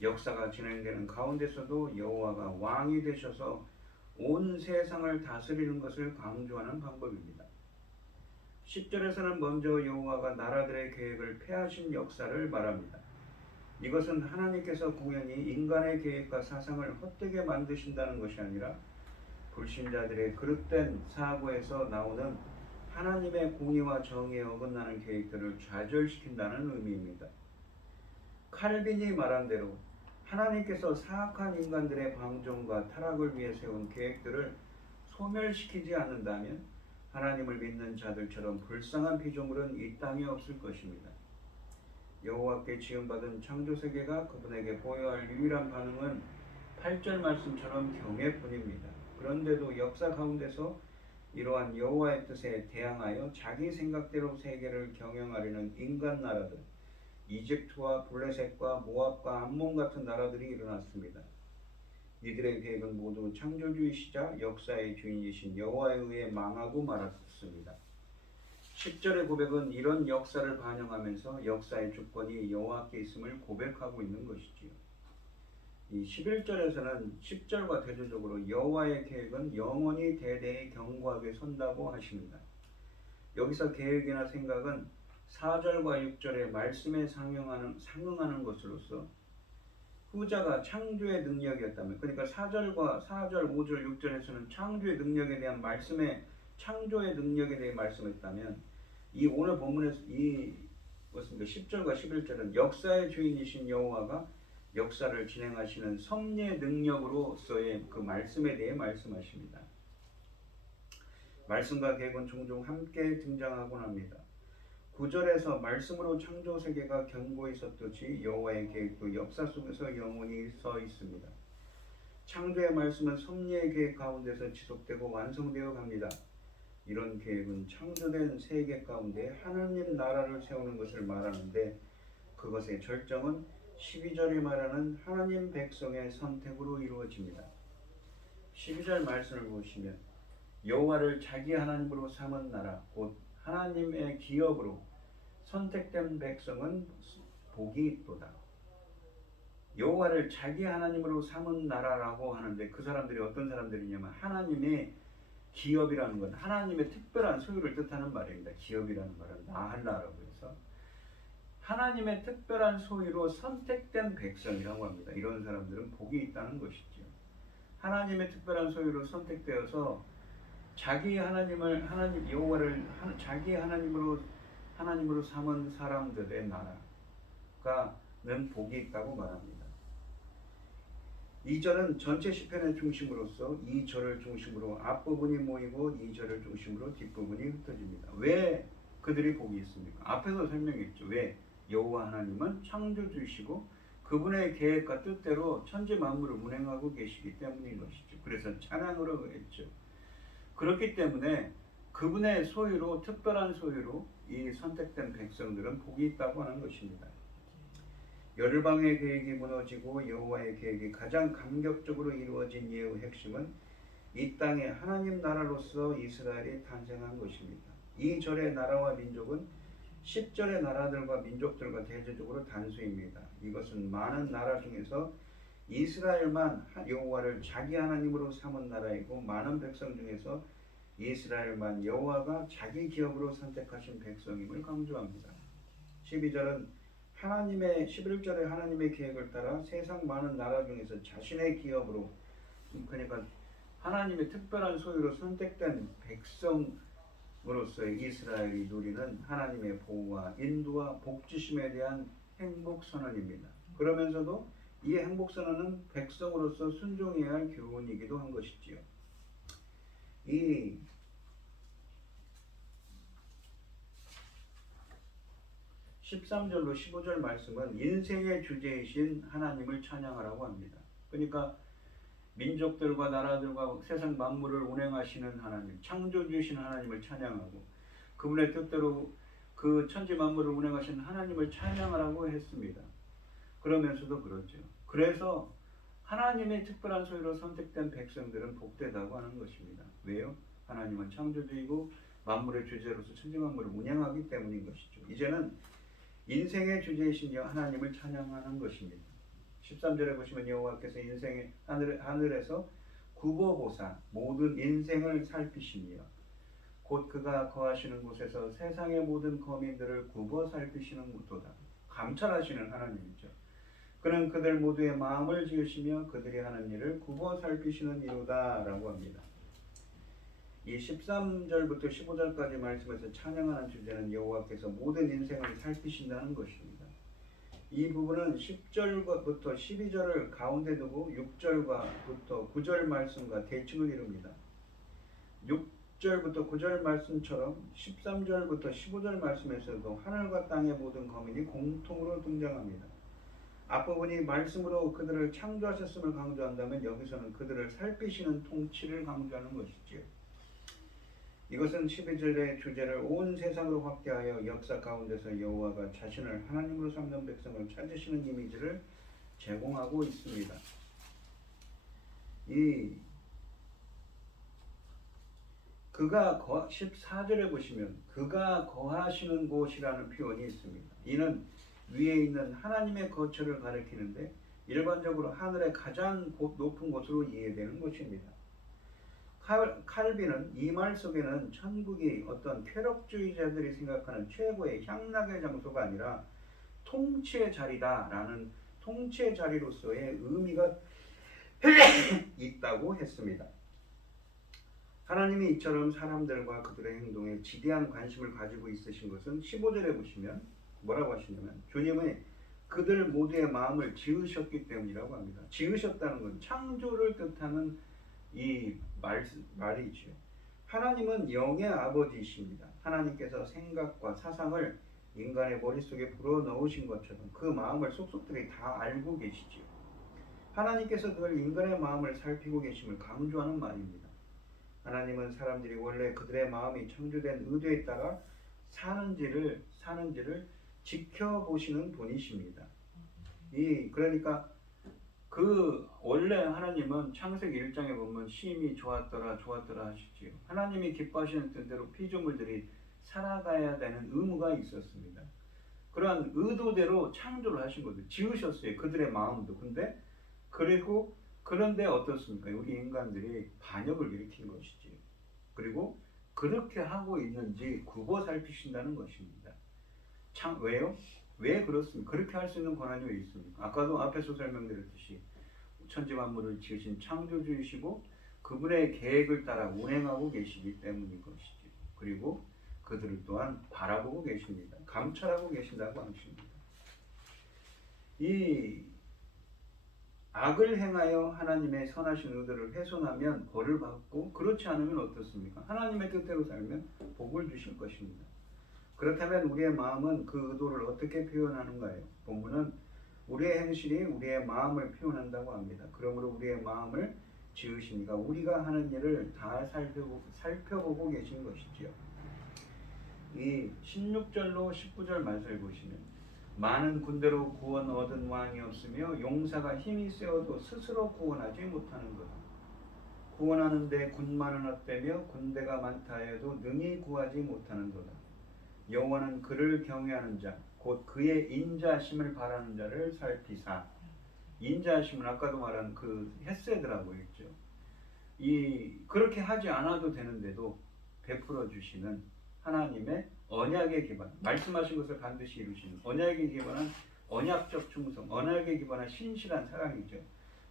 역사가 진행되는 가운데서도 여호와가 왕이 되셔서 온 세상을 다스리는 것을 강조하는 방법입니다. 10절에서는 먼저 여호와가 나라들의 계획을 폐하신 역사를 말합니다. 이것은 하나님께서 공연히 인간의 계획과 사상을 헛되게 만드신다는 것이 아니라 불신자들의 그릇된 사고에서 나오는 하나님의 공의와 정의에 어긋나는 계획들을 좌절시킨다는 의미입니다. 칼빈이 말한 대로 하나님께서 사악한 인간들의 방종과 타락을 위해 세운 계획들을 소멸시키지 않는다면 하나님을 믿는 자들처럼 불쌍한 피조물은 이 땅에 없을 것입니다. 여호와께 지음받은 창조세계가 그분에게 보여야 할 유일한 반응은 8절 말씀처럼 경외뿐입니다. 그런데도 역사 가운데서 이러한 여호와의 뜻에 대항하여 자기 생각대로 세계를 경영하려는 인간 나라들, 이집트와 블레셋과 모압과 암몬 같은 나라들이 일어났습니다. 이들의 계획은 모두 창조주이시자 역사의 주인이신 여호와에 의해 망하고 말았습니다. 10절의 고백은 이런 역사를 반영하면서 역사의 주권이 여호와께 있음을 고백하고 있는 것이지요. 이 11절에서는 10절과 대조적으로 여호와의 계획은 영원히 대대에 견고하게 선다고 하십니다. 여기서 계획이나 생각은 4절과 6절의 말씀에 상응하는 것으로서 후자가 창조의 능력이었다면, 그러니까 4절, 5절, 6절에서는 창조의 능력에 대한 창조의 능력에 대해 말씀했다면, 이 오늘 본문에서 이 10절과 11절은 역사의 주인이신 여호와가 역사를 진행하시는 섭리의 능력으로서의 그 말씀에 대해 말씀하십니다. 말씀과 계획은 종종 함께 등장하곤 합니다. 9절에서 말씀으로 창조 세계가 견고히 섰듯이 여호와의 계획도 역사 속에서 영원히 서 있습니다. 창조의 말씀은 섭리의 계획 가운데서 지속되고 완성되어 갑니다. 이런 계획은 창조된 세계 가운데 하나님 나라를 세우는 것을 말하는데, 그것의 절정은 12절이 말하는 하나님 백성의 선택으로 이루어집니다. 12절 말씀을 보시면 여호와를 자기 하나님으로 삼은 나라, 곧 하나님의 기업으로 선택된 백성은 복이 있도다. 여호와를 자기 하나님으로 삼은 나라라고 하는데, 그 사람들이 어떤 사람들이냐면 하나님의 기업이라는 건 하나님의 특별한 소유를 뜻하는 말입니다. 기업이라는 말은 나할라라고 해서 하나님의 특별한 소유로 선택된 백성이라고 합니다. 이런 사람들은 복이 있다는 것이죠. 하나님의 특별한 소유로 선택되어서 여호와를 자기 하나님으로 삼은 사람들의 나라가는 복이 있다고 말합니다. 2절은 전체 시편의 중심으로서 2절을 중심으로 앞부분이 모이고 2절을 중심으로 뒷부분이 흩어집니다. 왜 그들이 복이 있습니까? 앞에서 설명했죠. 왜? 여호와 하나님은 창조주이시고 그분의 계획과 뜻대로 천지 만물을 운행하고 계시기 때문인 것이죠. 그래서 찬양으로 했죠. 그렇기 때문에 그분의 소유로, 특별한 소유로 이 선택된 백성들은 복이 있다고 하는 것입니다. 열방의 계획이 무너지고 여호와의 계획이 가장 감격적으로 이루어진 예의 핵심은 이 땅에 하나님 나라로서 이스라엘이 탄생한 것입니다. 이 절의 나라와 민족은 10절의 나라들과 민족들과 대조적으로 단수입니다. 이것은 많은 나라 중에서 이스라엘만 여호와를 자기 하나님으로 삼은 나라이고, 많은 백성 중에서 이스라엘만 여호와가 자기 기업으로 선택하신 백성임을 강조합니다. 12절은 11절에 하나님의 계획을 따라 세상 많은 나라 중에서 자신의 기업으로, 그러니까 하나님의 특별한 소유로 선택된 백성으로서의 이스라엘이 누리는 하나님의 보호와 인도와 복지심에 대한 행복 선언입니다. 그러면서도 이 행복 선언은 백성으로서 순종해야 할 교훈이기도 한 것이지요. 이 13절로 15절 말씀은 인생의 주제이신 하나님을 찬양하라고 합니다. 그러니까 민족들과 나라들과 세상 만물을 운행하시는 하나님, 창조주이신 하나님을 찬양하고 그분의 뜻대로 그 천지 만물을 운행하시는 하나님을 찬양하라고 했습니다. 그러면서도 그렇죠. 그래서 하나님의 특별한 소유로 선택된 백성들은 복되다고 하는 것입니다. 왜요? 하나님은 창조주이고 만물의 주제로서 천지 만물을 운행하기 때문인 것이죠. 이제는 인생의 주제이신 하나님을 찬양하는 것입니다. 13절에 보시면 여호와께서 인생의 하늘에서 구보보사 모든 인생을 살피시며 곧 그가 거하시는 곳에서 세상의 모든 거민들을 굽어 살피시는 무도다. 감찰하시는 하나님이죠. 그는 그들 모두의 마음을 지으시며 그들이 하는 일을 굽어 살피시는 이로다 라고 합니다. 이 13절부터 15절까지 말씀에서 찬양하는 주제는 여호와께서 모든 인생을 살피신다는 것입니다. 이 부분은 10절부터 12절을 가운데 두고 6절부터 9절 말씀과 대칭을 이룹니다. 6절부터 9절 말씀처럼 13절부터 15절 말씀에서도 하늘과 땅의 모든 거민이 공통으로 등장합니다. 앞부분이 말씀으로 그들을 창조하셨음을 강조한다면 여기서는 그들을 살피시는 통치를 강조하는 것이지요. 이것은 12절의 주제를 온 세상으로 확대하여 역사 가운데서 여호와가 자신을 하나님으로 삼는 백성을 찾으시는 이미지를 제공하고 있습니다. 그가 14절에 보시면 그가 거하시는 곳이라는 표현이 있습니다. 이는 위에 있는 하나님의 거처를 가리키는데 일반적으로 하늘의 가장 높은 곳으로 이해되는 것입니다. 칼빈은 이 말 속에는 천국이 어떤 쾌락주의자들이 생각하는 최고의 향락의 장소가 아니라 통치의 자리다라는 통치의 자리로서의 의미가 있다고 했습니다. 하나님이 이처럼 사람들과 그들의 행동에 지대한 관심을 가지고 있으신 것은 15절에 보시면 뭐라고 하시냐면 주님은 그들 모두의 마음을 지으셨기 때문이라고 합니다. 지으셨다는 건 창조를 뜻하는 이 말이지요. 하나님은 영의 아버지이십니다. 하나님께서 생각과 사상을 인간의 머릿속에 불어넣으신 것처럼 그 마음을 속속들이 다 알고 계시지요. 하나님께서 늘 인간의 마음을 살피고 계심을 강조하는 말입니다. 하나님은 사람들이 원래 그들의 마음이 창조된 의도에 따라 사는지를 지켜보시는 분이십니다. 그러니까 원래 하나님은 창세기 1장에 보면 심히 좋았더라 하시지요. 하나님이 기뻐하시는 뜻대로 피조물들이 살아가야 되는 의무가 있었습니다. 그러한 의도대로 창조를 하신 거죠. 지으셨어요. 그들의 마음도. 그런데 어떻습니까? 우리 인간들이 반역을 일으킨 것이지. 그리고 그렇게 하고 있는지 굽어 살피신다는 것입니다. 왜요? 왜 그렇습니까? 그렇게 할 수 있는 권한이 왜 있습니까? 아까도 앞에서 설명드렸듯이 천지 만물을 지으신 창조주이시고 그분의 계획을 따라 운행하고 계시기 때문인 것이죠. 그리고 그들을 또한 바라보고 계십니다. 감찰하고 계신다고 하십니다. 이 악을 행하여 하나님의 선하신 의도를 훼손하면 벌을 받고 그렇지 않으면 어떻습니까? 하나님의 뜻대로 살면 복을 주실 것입니다. 그렇다면 우리의 마음은 그 의도를 어떻게 표현하는가요? 본문은 우리의 행실이 우리의 마음을 표현한다고 합니다. 그러므로 우리의 마음을 지으시니까 우리가 하는 일을 다 살펴보고 계신 것이지요. 이 16절로 19절 말씀을 보시면 많은 군대로 구원 얻은 왕이 없으며 용사가 힘이 세어도 스스로 구원하지 못하는 것. 구원하는데 군만은 어때며 군대가 많다 해도 능히 구하지 못하는 거다. 여호와는 그를 경외하는 자, 곧 그의 인자하심을 바라는 자를 살피사. 인자하심은 아까도 말한 그 헤세드라고 했죠. 그렇게 하지 않아도 되는데도 베풀어 주시는 하나님의 언약에 기반, 말씀하신 것을 반드시 이루시는 언약에 기반한 언약적 충성, 언약에 기반한 신실한 사랑이죠.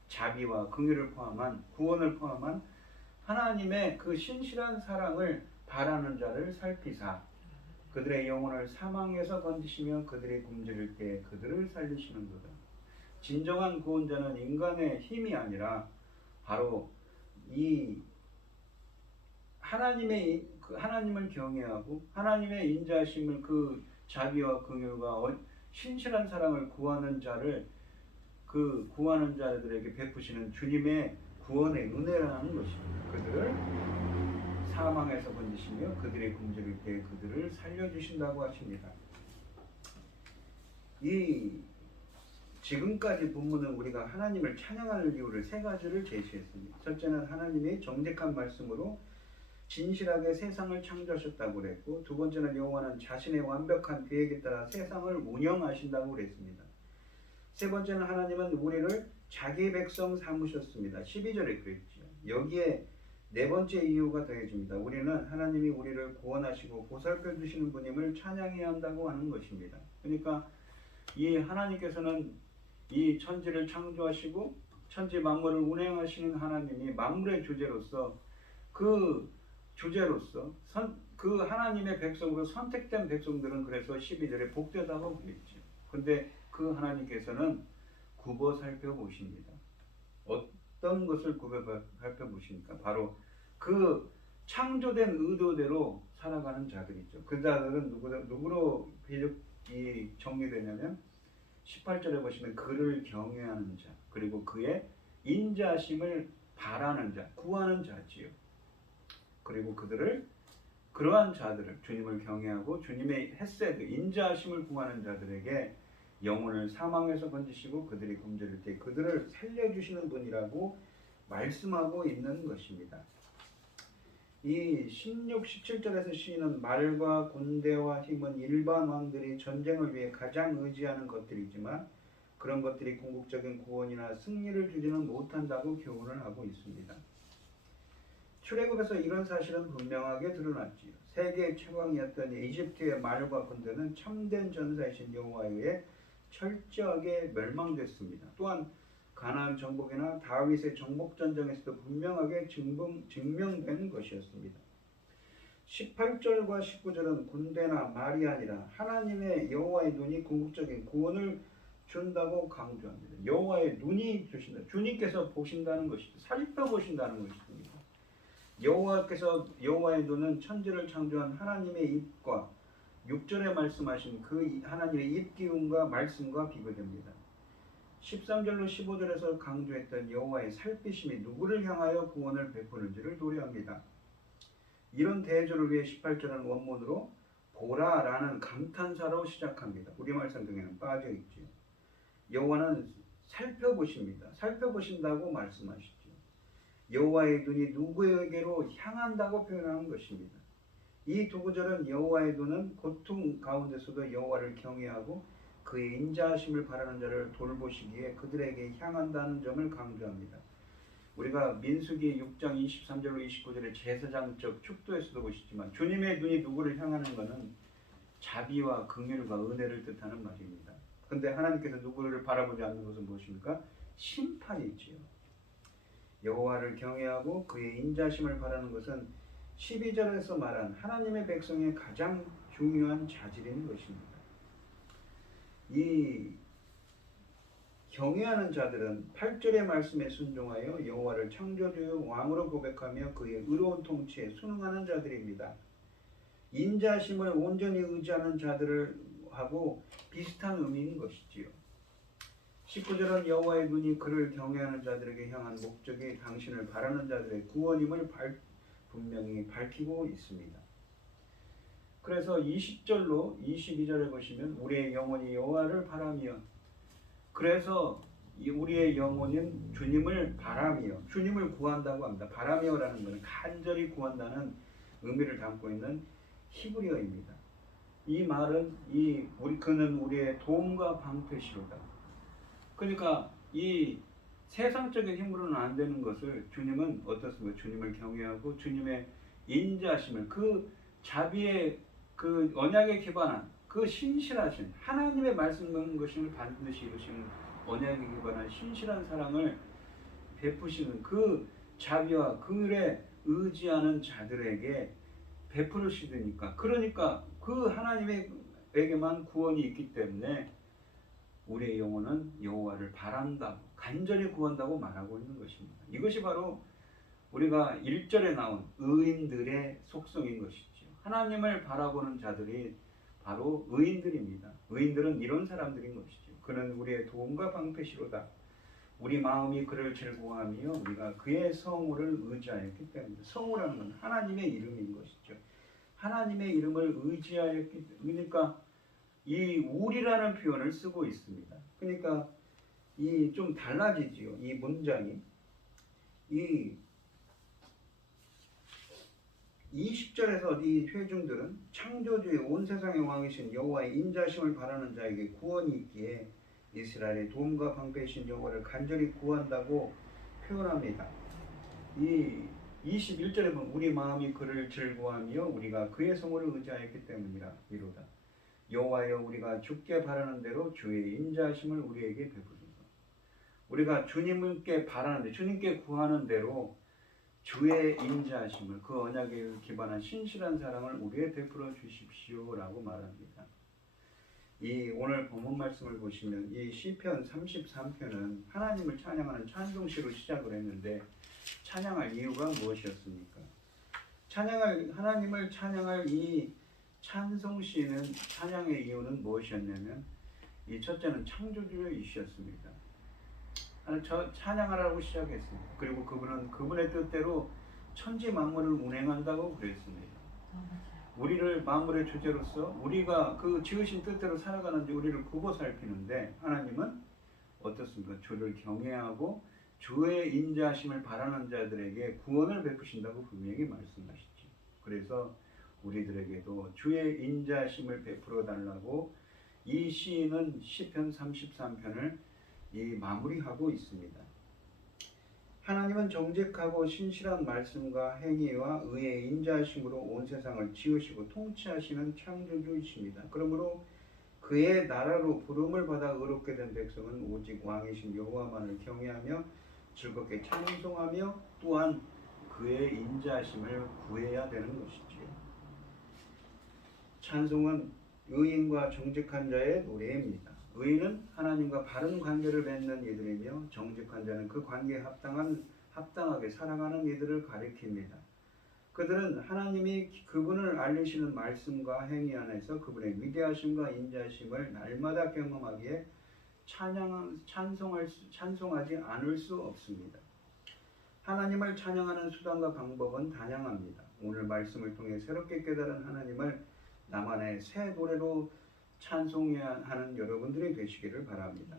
자비와 긍휼을 포함한 구원을 포함한 하나님의 그 신실한 사랑을 바라는 자를 살피사. 그들의 영혼을 사망에서 건지시며 그들이 굶주릴 때 그들을 살리시는 거다. 진정한 구원자는 인간의 힘이 아니라 바로 이 하나님을 경외하고 하나님의 인자하심을 그 자비와 긍휼과 신실한 사랑을 구하는 자들에게 베푸시는 주님의 구원의 은혜라는 것입니다. 그들을 사망에서 건지시며 그들이 굶주릴 때 그들을 살려주신다고 하십니다. 지금까지 본문은 우리가 하나님을 찬양할 이유를 세 가지를 제시했습니다. 첫째는 하나님의 정직한 말씀으로 진실하게 세상을 창조하셨다고 그랬고, 두 번째는 여호와는 자신의 완벽한 계획에 따라 세상을 운영하신다고 그랬습니다. 세 번째는 하나님은 우리를 자기 백성 삼으셨습니다. 12절에 그랬죠. 여기에 네 번째 이유가 더해집니다. 우리는 하나님이 우리를 구원하시고 보살펴 주시는 분임을 찬양해야 한다고 하는 것입니다. 그러니까 이 하나님께서는 이 천지를 창조하시고 천지 만물을 운행하시는 하나님이 만물의 주제로서 그 그 하나님의 백성으로 선택된 백성들은 그래서 12절에 복되다고 그랬죠. 근데 그 하나님께서는 굽어 살펴보십니다. 어떤 것을 굽어 살펴보십니까? 바로 그 창조된 의도대로 살아가는 자들이죠. 그 자들은 누구로 정리되냐면 18절에 보시면 그를 경외하는 자, 그리고 그의 인자심을 바라는 자, 구하는 자지요. 그리고 그러한 자들을 주님을 경외하고 주님의 헤세드, 인자하심을 구하는 자들에게 영혼을 사망에서 건지시고 그들이 굶주릴 때 그들을 살려주시는 분이라고 말씀하고 있는 것입니다. 이 16, 17절에서 시인은 말과 군대와 힘은 일반 왕들이 전쟁을 위해 가장 의지하는 것들이지만 그런 것들이 궁극적인 구원이나 승리를 주지는 못한다고 교훈을 하고 있습니다. 출애굽에서 이런 사실은 분명하게 드러났지요. 세계 최강이었던 이집트의 말과 군대는 참된 전사이신 여호와에 의해 철저하게 멸망됐습니다. 또한 가나안 정복이나 다윗의 정복 전쟁에서도 분명하게 증명된 것이었습니다. 18절과 19절은 군대나 말이 아니라 하나님의 여호와의 눈이 궁극적인 구원을 준다고 강조합니다. 여호와의 눈이 주신다. 주님께서 보신다는 것이죠. 살펴보신다는 것입니다. 여호와의 눈은 천지를 창조한 하나님의 입과 6절에 말씀하신 그 하나님의 입 기운과 말씀과 비교됩니다. 13절로 15절에서 강조했던 여호와의 살피심이 누구를 향하여 구원을 베푸는지를 도래합니다. 이런 대조를 위해 18절은 원문으로 보라라는 감탄사로 시작합니다. 우리말 성경에는 빠져 있지요. 여호와는 살펴보십니다. 살펴보신다고 말씀하시죠. 여호와의 눈이 누구에게로 향한다고 표현하는 것입니다. 이 두 구절은 여호와의 눈은 고통 가운데서도 여호와를 경외하고 그의 인자하심을 바라는 자를 돌보시기에 그들에게 향한다는 점을 강조합니다. 우리가 민수기 6장 23절로 29절의 제사장적 축도에서도 보시지만 주님의 눈이 누구를 향하는 것은 자비와 긍휼과 은혜를 뜻하는 말입니다. 그런데 하나님께서 누구를 바라보지 않는 것은 무엇입니까? 심판이지요. 여호와를 경외하고 그의 인자심을 바라는 것은 12절에서 말한 하나님의 백성의 가장 중요한 자질인 것입니다. 이 경외하는 자들은 8절의 말씀에 순종하여 여호와를 창조주요 왕으로 고백하며 그의 의로운 통치에 순응하는 자들입니다. 인자심을 온전히 의지하는 자들하고 비슷한 의미인 것이지요. 19절은 여호와의 눈이 그를 경외하는 자들에게 향한 목적이 당신을 바라는 자들의 구원임을 분명히 밝히고 있습니다. 그래서 20절로 22절에 보시면 우리의 영혼이 여호와를 바라며, 그래서 우리의 영혼은 주님을 바라며 주님을 구한다고 합니다. 바라며라는 것은 간절히 구한다는 의미를 담고 있는 히브리어입니다. 이 말은 그는 우리의 도움과 방패시로다. 그러니까 이 세상적인 힘으로는 안 되는 것을 주님은 어떻습니까? 주님을 경외하고 주님의 인자심을, 그 자비의 그 언약에 기반한 그 신실하신 하나님의 말씀하는 것을 반드시 이루시는 언약에 기반한 신실한 사랑을 베푸시는 그 자비와 그에 의지하는 자들에게 베푸시니까, 그러니까 그 하나님에게만 구원이 있기 때문에 우리의 영혼은 여호와를 바란다고 간절히 구한다고 말하고 있는 것입니다. 이것이 바로 우리가 1절에 나온 의인들의 속성인 것이죠. 하나님을 바라보는 자들이 바로 의인들입니다. 의인들은 이런 사람들인 것이죠. 그는 우리의 도움과 방패시로다. 우리 마음이 그를 즐거워하며 우리가 그의 성호를 의지하였기 때문에, 성호라는 건 하나님의 이름인 것이죠. 하나님의 이름을 의지하였기 때문에, 그러니까 이 우리라는 표현을 쓰고 있습니다. 그러니까 이 좀 달라지지요. 이 문장이 이 20절에서 이 회중들은 창조주의 온 세상의 왕이신 여호와의 인자심을 바라는 자에게 구원이 있기에 이스라엘의 도움과 방패이신 여호와를 간절히 구한다고 표현합니다. 이 21절에 보면 우리 마음이 그를 즐거워하며 우리가 그의 성호를 의지하였기 때문이라 이로다. 여호와여 우리가 주께 바라는 대로 주의 인자하심을 우리에게 베푸소서. 우리가 주님께 바라는데 주님께 구하는 대로 주의 인자하심을 그 언약에 기반한 신실한 사랑을 우리에 베풀어 주십시오라고 말합니다. 이 오늘 본문 말씀을 보시면 이 시편 33편은 하나님을 찬양하는 찬송시로 시작을 했는데 찬양할 이유가 무엇이었습니까? 하나님을 찬양할 이 찬송시는 찬양의 이유는 무엇이었냐면 이 첫째는 창조주이셨습니다. 찬양하라고 시작했습니다. 그리고 그분은 그분의 뜻대로 천지 만물을 운행한다고 그랬습니다. 우리를 만물의 주제로서 우리가 그 지으신 뜻대로 살아가는지 우리를 보고 살피는데 하나님은 어떻습니까? 주를 경외하고 주의 인자하심을 바라는 자들에게 구원을 베푸신다고 분명히 말씀하시죠. 그래서 우리들에게도 주의 인자하심을 베풀어 달라고 이 시인은 시편 33편을 마무리하고 있습니다. 하나님은 정직하고 신실한 말씀과 행위와 의의 인자하심으로 온 세상을 지으시고 통치하시는 창조주이십니다. 그러므로 그의 나라로 부름을 받아 의롭게 된 백성은 오직 왕이신 여호와만을 경외하며 즐겁게 찬송하며 또한 그의 인자하심을 구해야 되는 것이지요. 찬송은 의인과 정직한 자의 노래입니다. 의인은 하나님과 바른 관계를 맺는 이들이며 정직한 자는 그 관계에 합당하게 살아가는 이들을 가리킵니다. 그들은 하나님이 그분을 알리시는 말씀과 행위 안에서 그분의 위대하심과 인자하심을 날마다 경험하기에 찬송하지 않을 수 없습니다. 하나님을 찬양하는 수단과 방법은 다양합니다. 오늘 말씀을 통해 새롭게 깨달은 하나님을 나만의 새 노래로 찬송해야 하는 여러분들이 되시기를 바랍니다.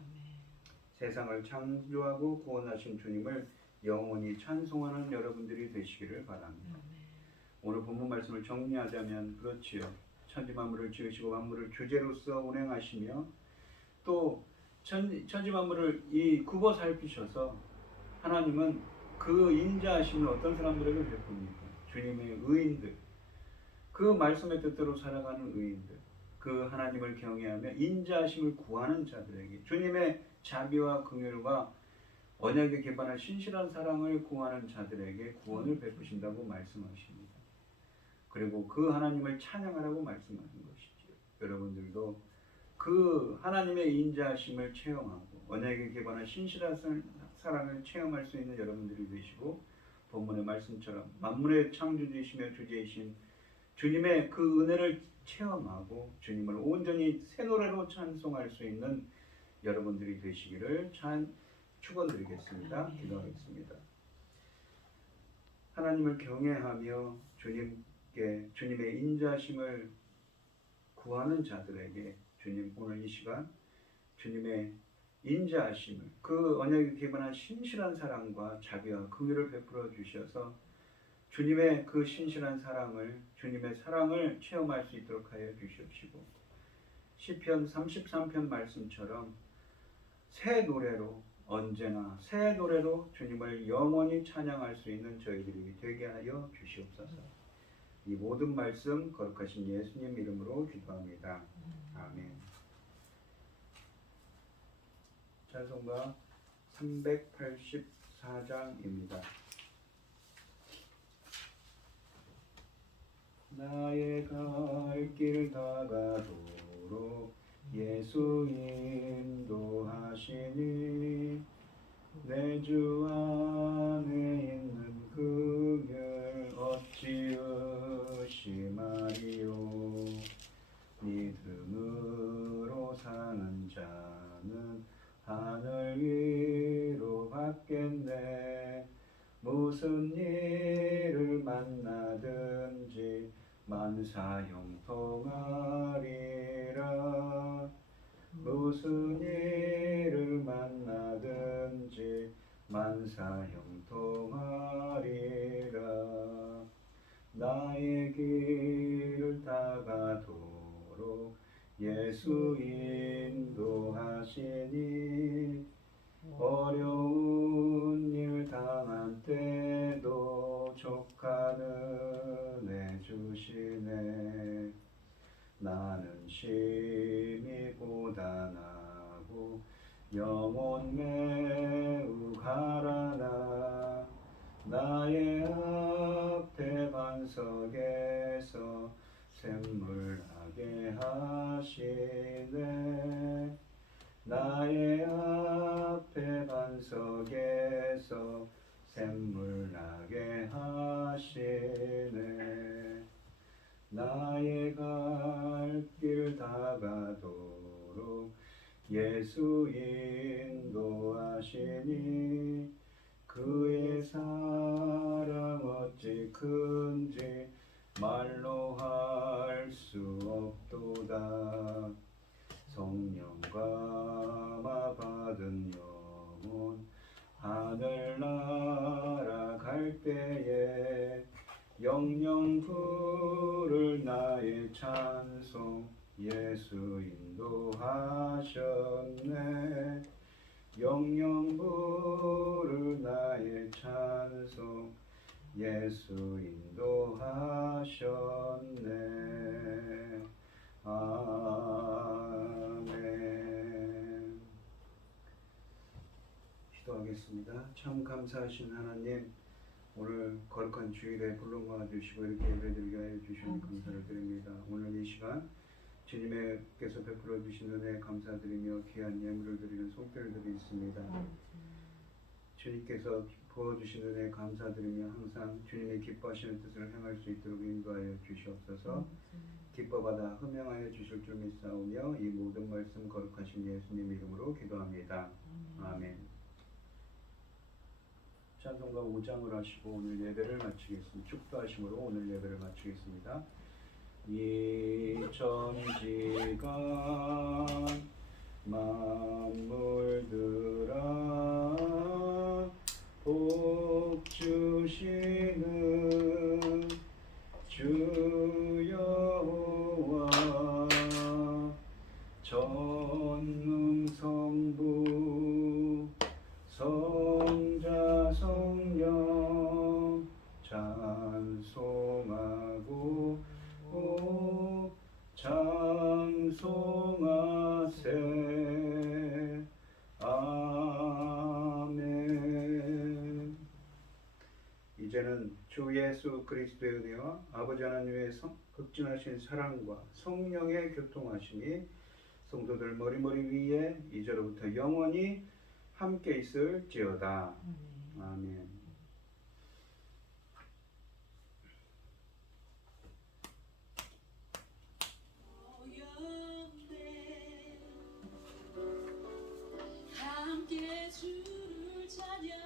세상을 창조하고 구원하신 주님을 영원히 찬송하는 여러분들이 되시기를 바랍니다. 오늘 본문 말씀을 정리하자면 그렇지요. 천지 만물을 지으시고 만물을 주제로서 운행하시며 또 천지 만물을 굽어 살피셔서 하나님은 그 인자하심을 어떤 사람들에게 베풉니까? 주님의 의인들, 그 말씀의 뜻대로 살아가는 의인들, 그 하나님을 경외하며 인자하심을 구하는 자들에게 주님의 자비와 긍휼과 언약에 기반한 신실한 사랑을 구하는 자들에게 구원을 베푸신다고 말씀하십니다. 그리고 그 하나님을 찬양하라고 말씀하는 것이지요. 여러분들도 그 하나님의 인자하심을 체험하고 언약에 기반한 신실한 사랑을 체험할 수 있는 여러분들이 되시고 본문의 말씀처럼 만물의 창조주이시며 주제이신 주님의 그 은혜를 체험하고 주님을 온전히 새 노래로 찬송할 수 있는 여러분들이 되시기를 축원드리겠습니다. 기도하겠습니다. 하나님을 경외하며 주님의 인자하심을 구하는 자들에게 주님 오늘 이 시간 주님의 인자하심을 그 언약에 기반한 신실한 사랑과 자비와 긍휼을 베풀어 주셔서 주님의 그 신실한 사랑을 주님의 사랑을 체험할 수 있도록 하여 주시옵시고 시편 33편 말씀처럼 새 노래로 언제나 새 노래로 주님을 영원히 찬양할 수 있는 저희들이 되게 하여 주시옵소서. 이 모든 말씀 거룩하신 예수님 이름으로 기도합니다. 아멘. 찬송가 384장입니다. 나의 갈 길 다가도록 예수 인도하시니 내 주 안에 있는 긍휼 어찌 의심하리요. 믿음으로 사는 자는 하늘 위로 받겠네. 무슨 일을 만나든지 만사 형통하리라. 무슨 일을 만나든지 만사 형통하리라. 나의 길을 다가도록 예수 인도하시니 어려운 일 당한 때도 나는 심히 고단하고 영혼 매우 가라나 나의 앞에 반석에서 샘물나게 하시네 나의 앞에 반석에서 샘물나게 하시네 나의 갈 길 다가도록 예수 인도하시니 그의 사랑 어찌 큰지 말로 할 수 없도다 성령 감화 받은 영혼 하늘나라 갈 때에 영영 부를 나의 찬송 예수 인도하셨네 영영 부를 나의 찬송 예수 인도하셨네 아멘 기도하겠습니다. 참 감사하신 하나님 오늘 거룩한 주일에 불러 모아주시고 이렇게 예배드리게 하여 주시니 감사를 드립니다. 오늘 이 시간 주님께서 베풀어 주신 은혜에 감사드리며 귀한 예물을 드리는 손길들이 있습니다. 주님께서 부어주신 은혜에 감사드리며 항상 주님의 기뻐하시는 뜻을 행할 수 있도록 인도하여 주시옵소서. 기뻐받아 흠양하여 주실 줄 믿사오며 이 모든 말씀 거룩하신 예수님 이름으로 기도합니다. 아멘. 찬송가 5장을 하시고 오늘 예배를 마치겠습니다. 축도하심으로 오늘 예배를 마치겠습니다. 이 천지가 만물들아 복 주시는 주 여호와 전능성부 성자 성령 찬송하고 찬송하세 아멘. 이제는 주 예수 그리스도의 은혜와 아버지 하나님의 극진하신 사랑과 성령의 교통하심이 성도들 머리머리 위에 이제로부터 영원히 함께 있을지어다. 아멘. 함께 주를 찬양하며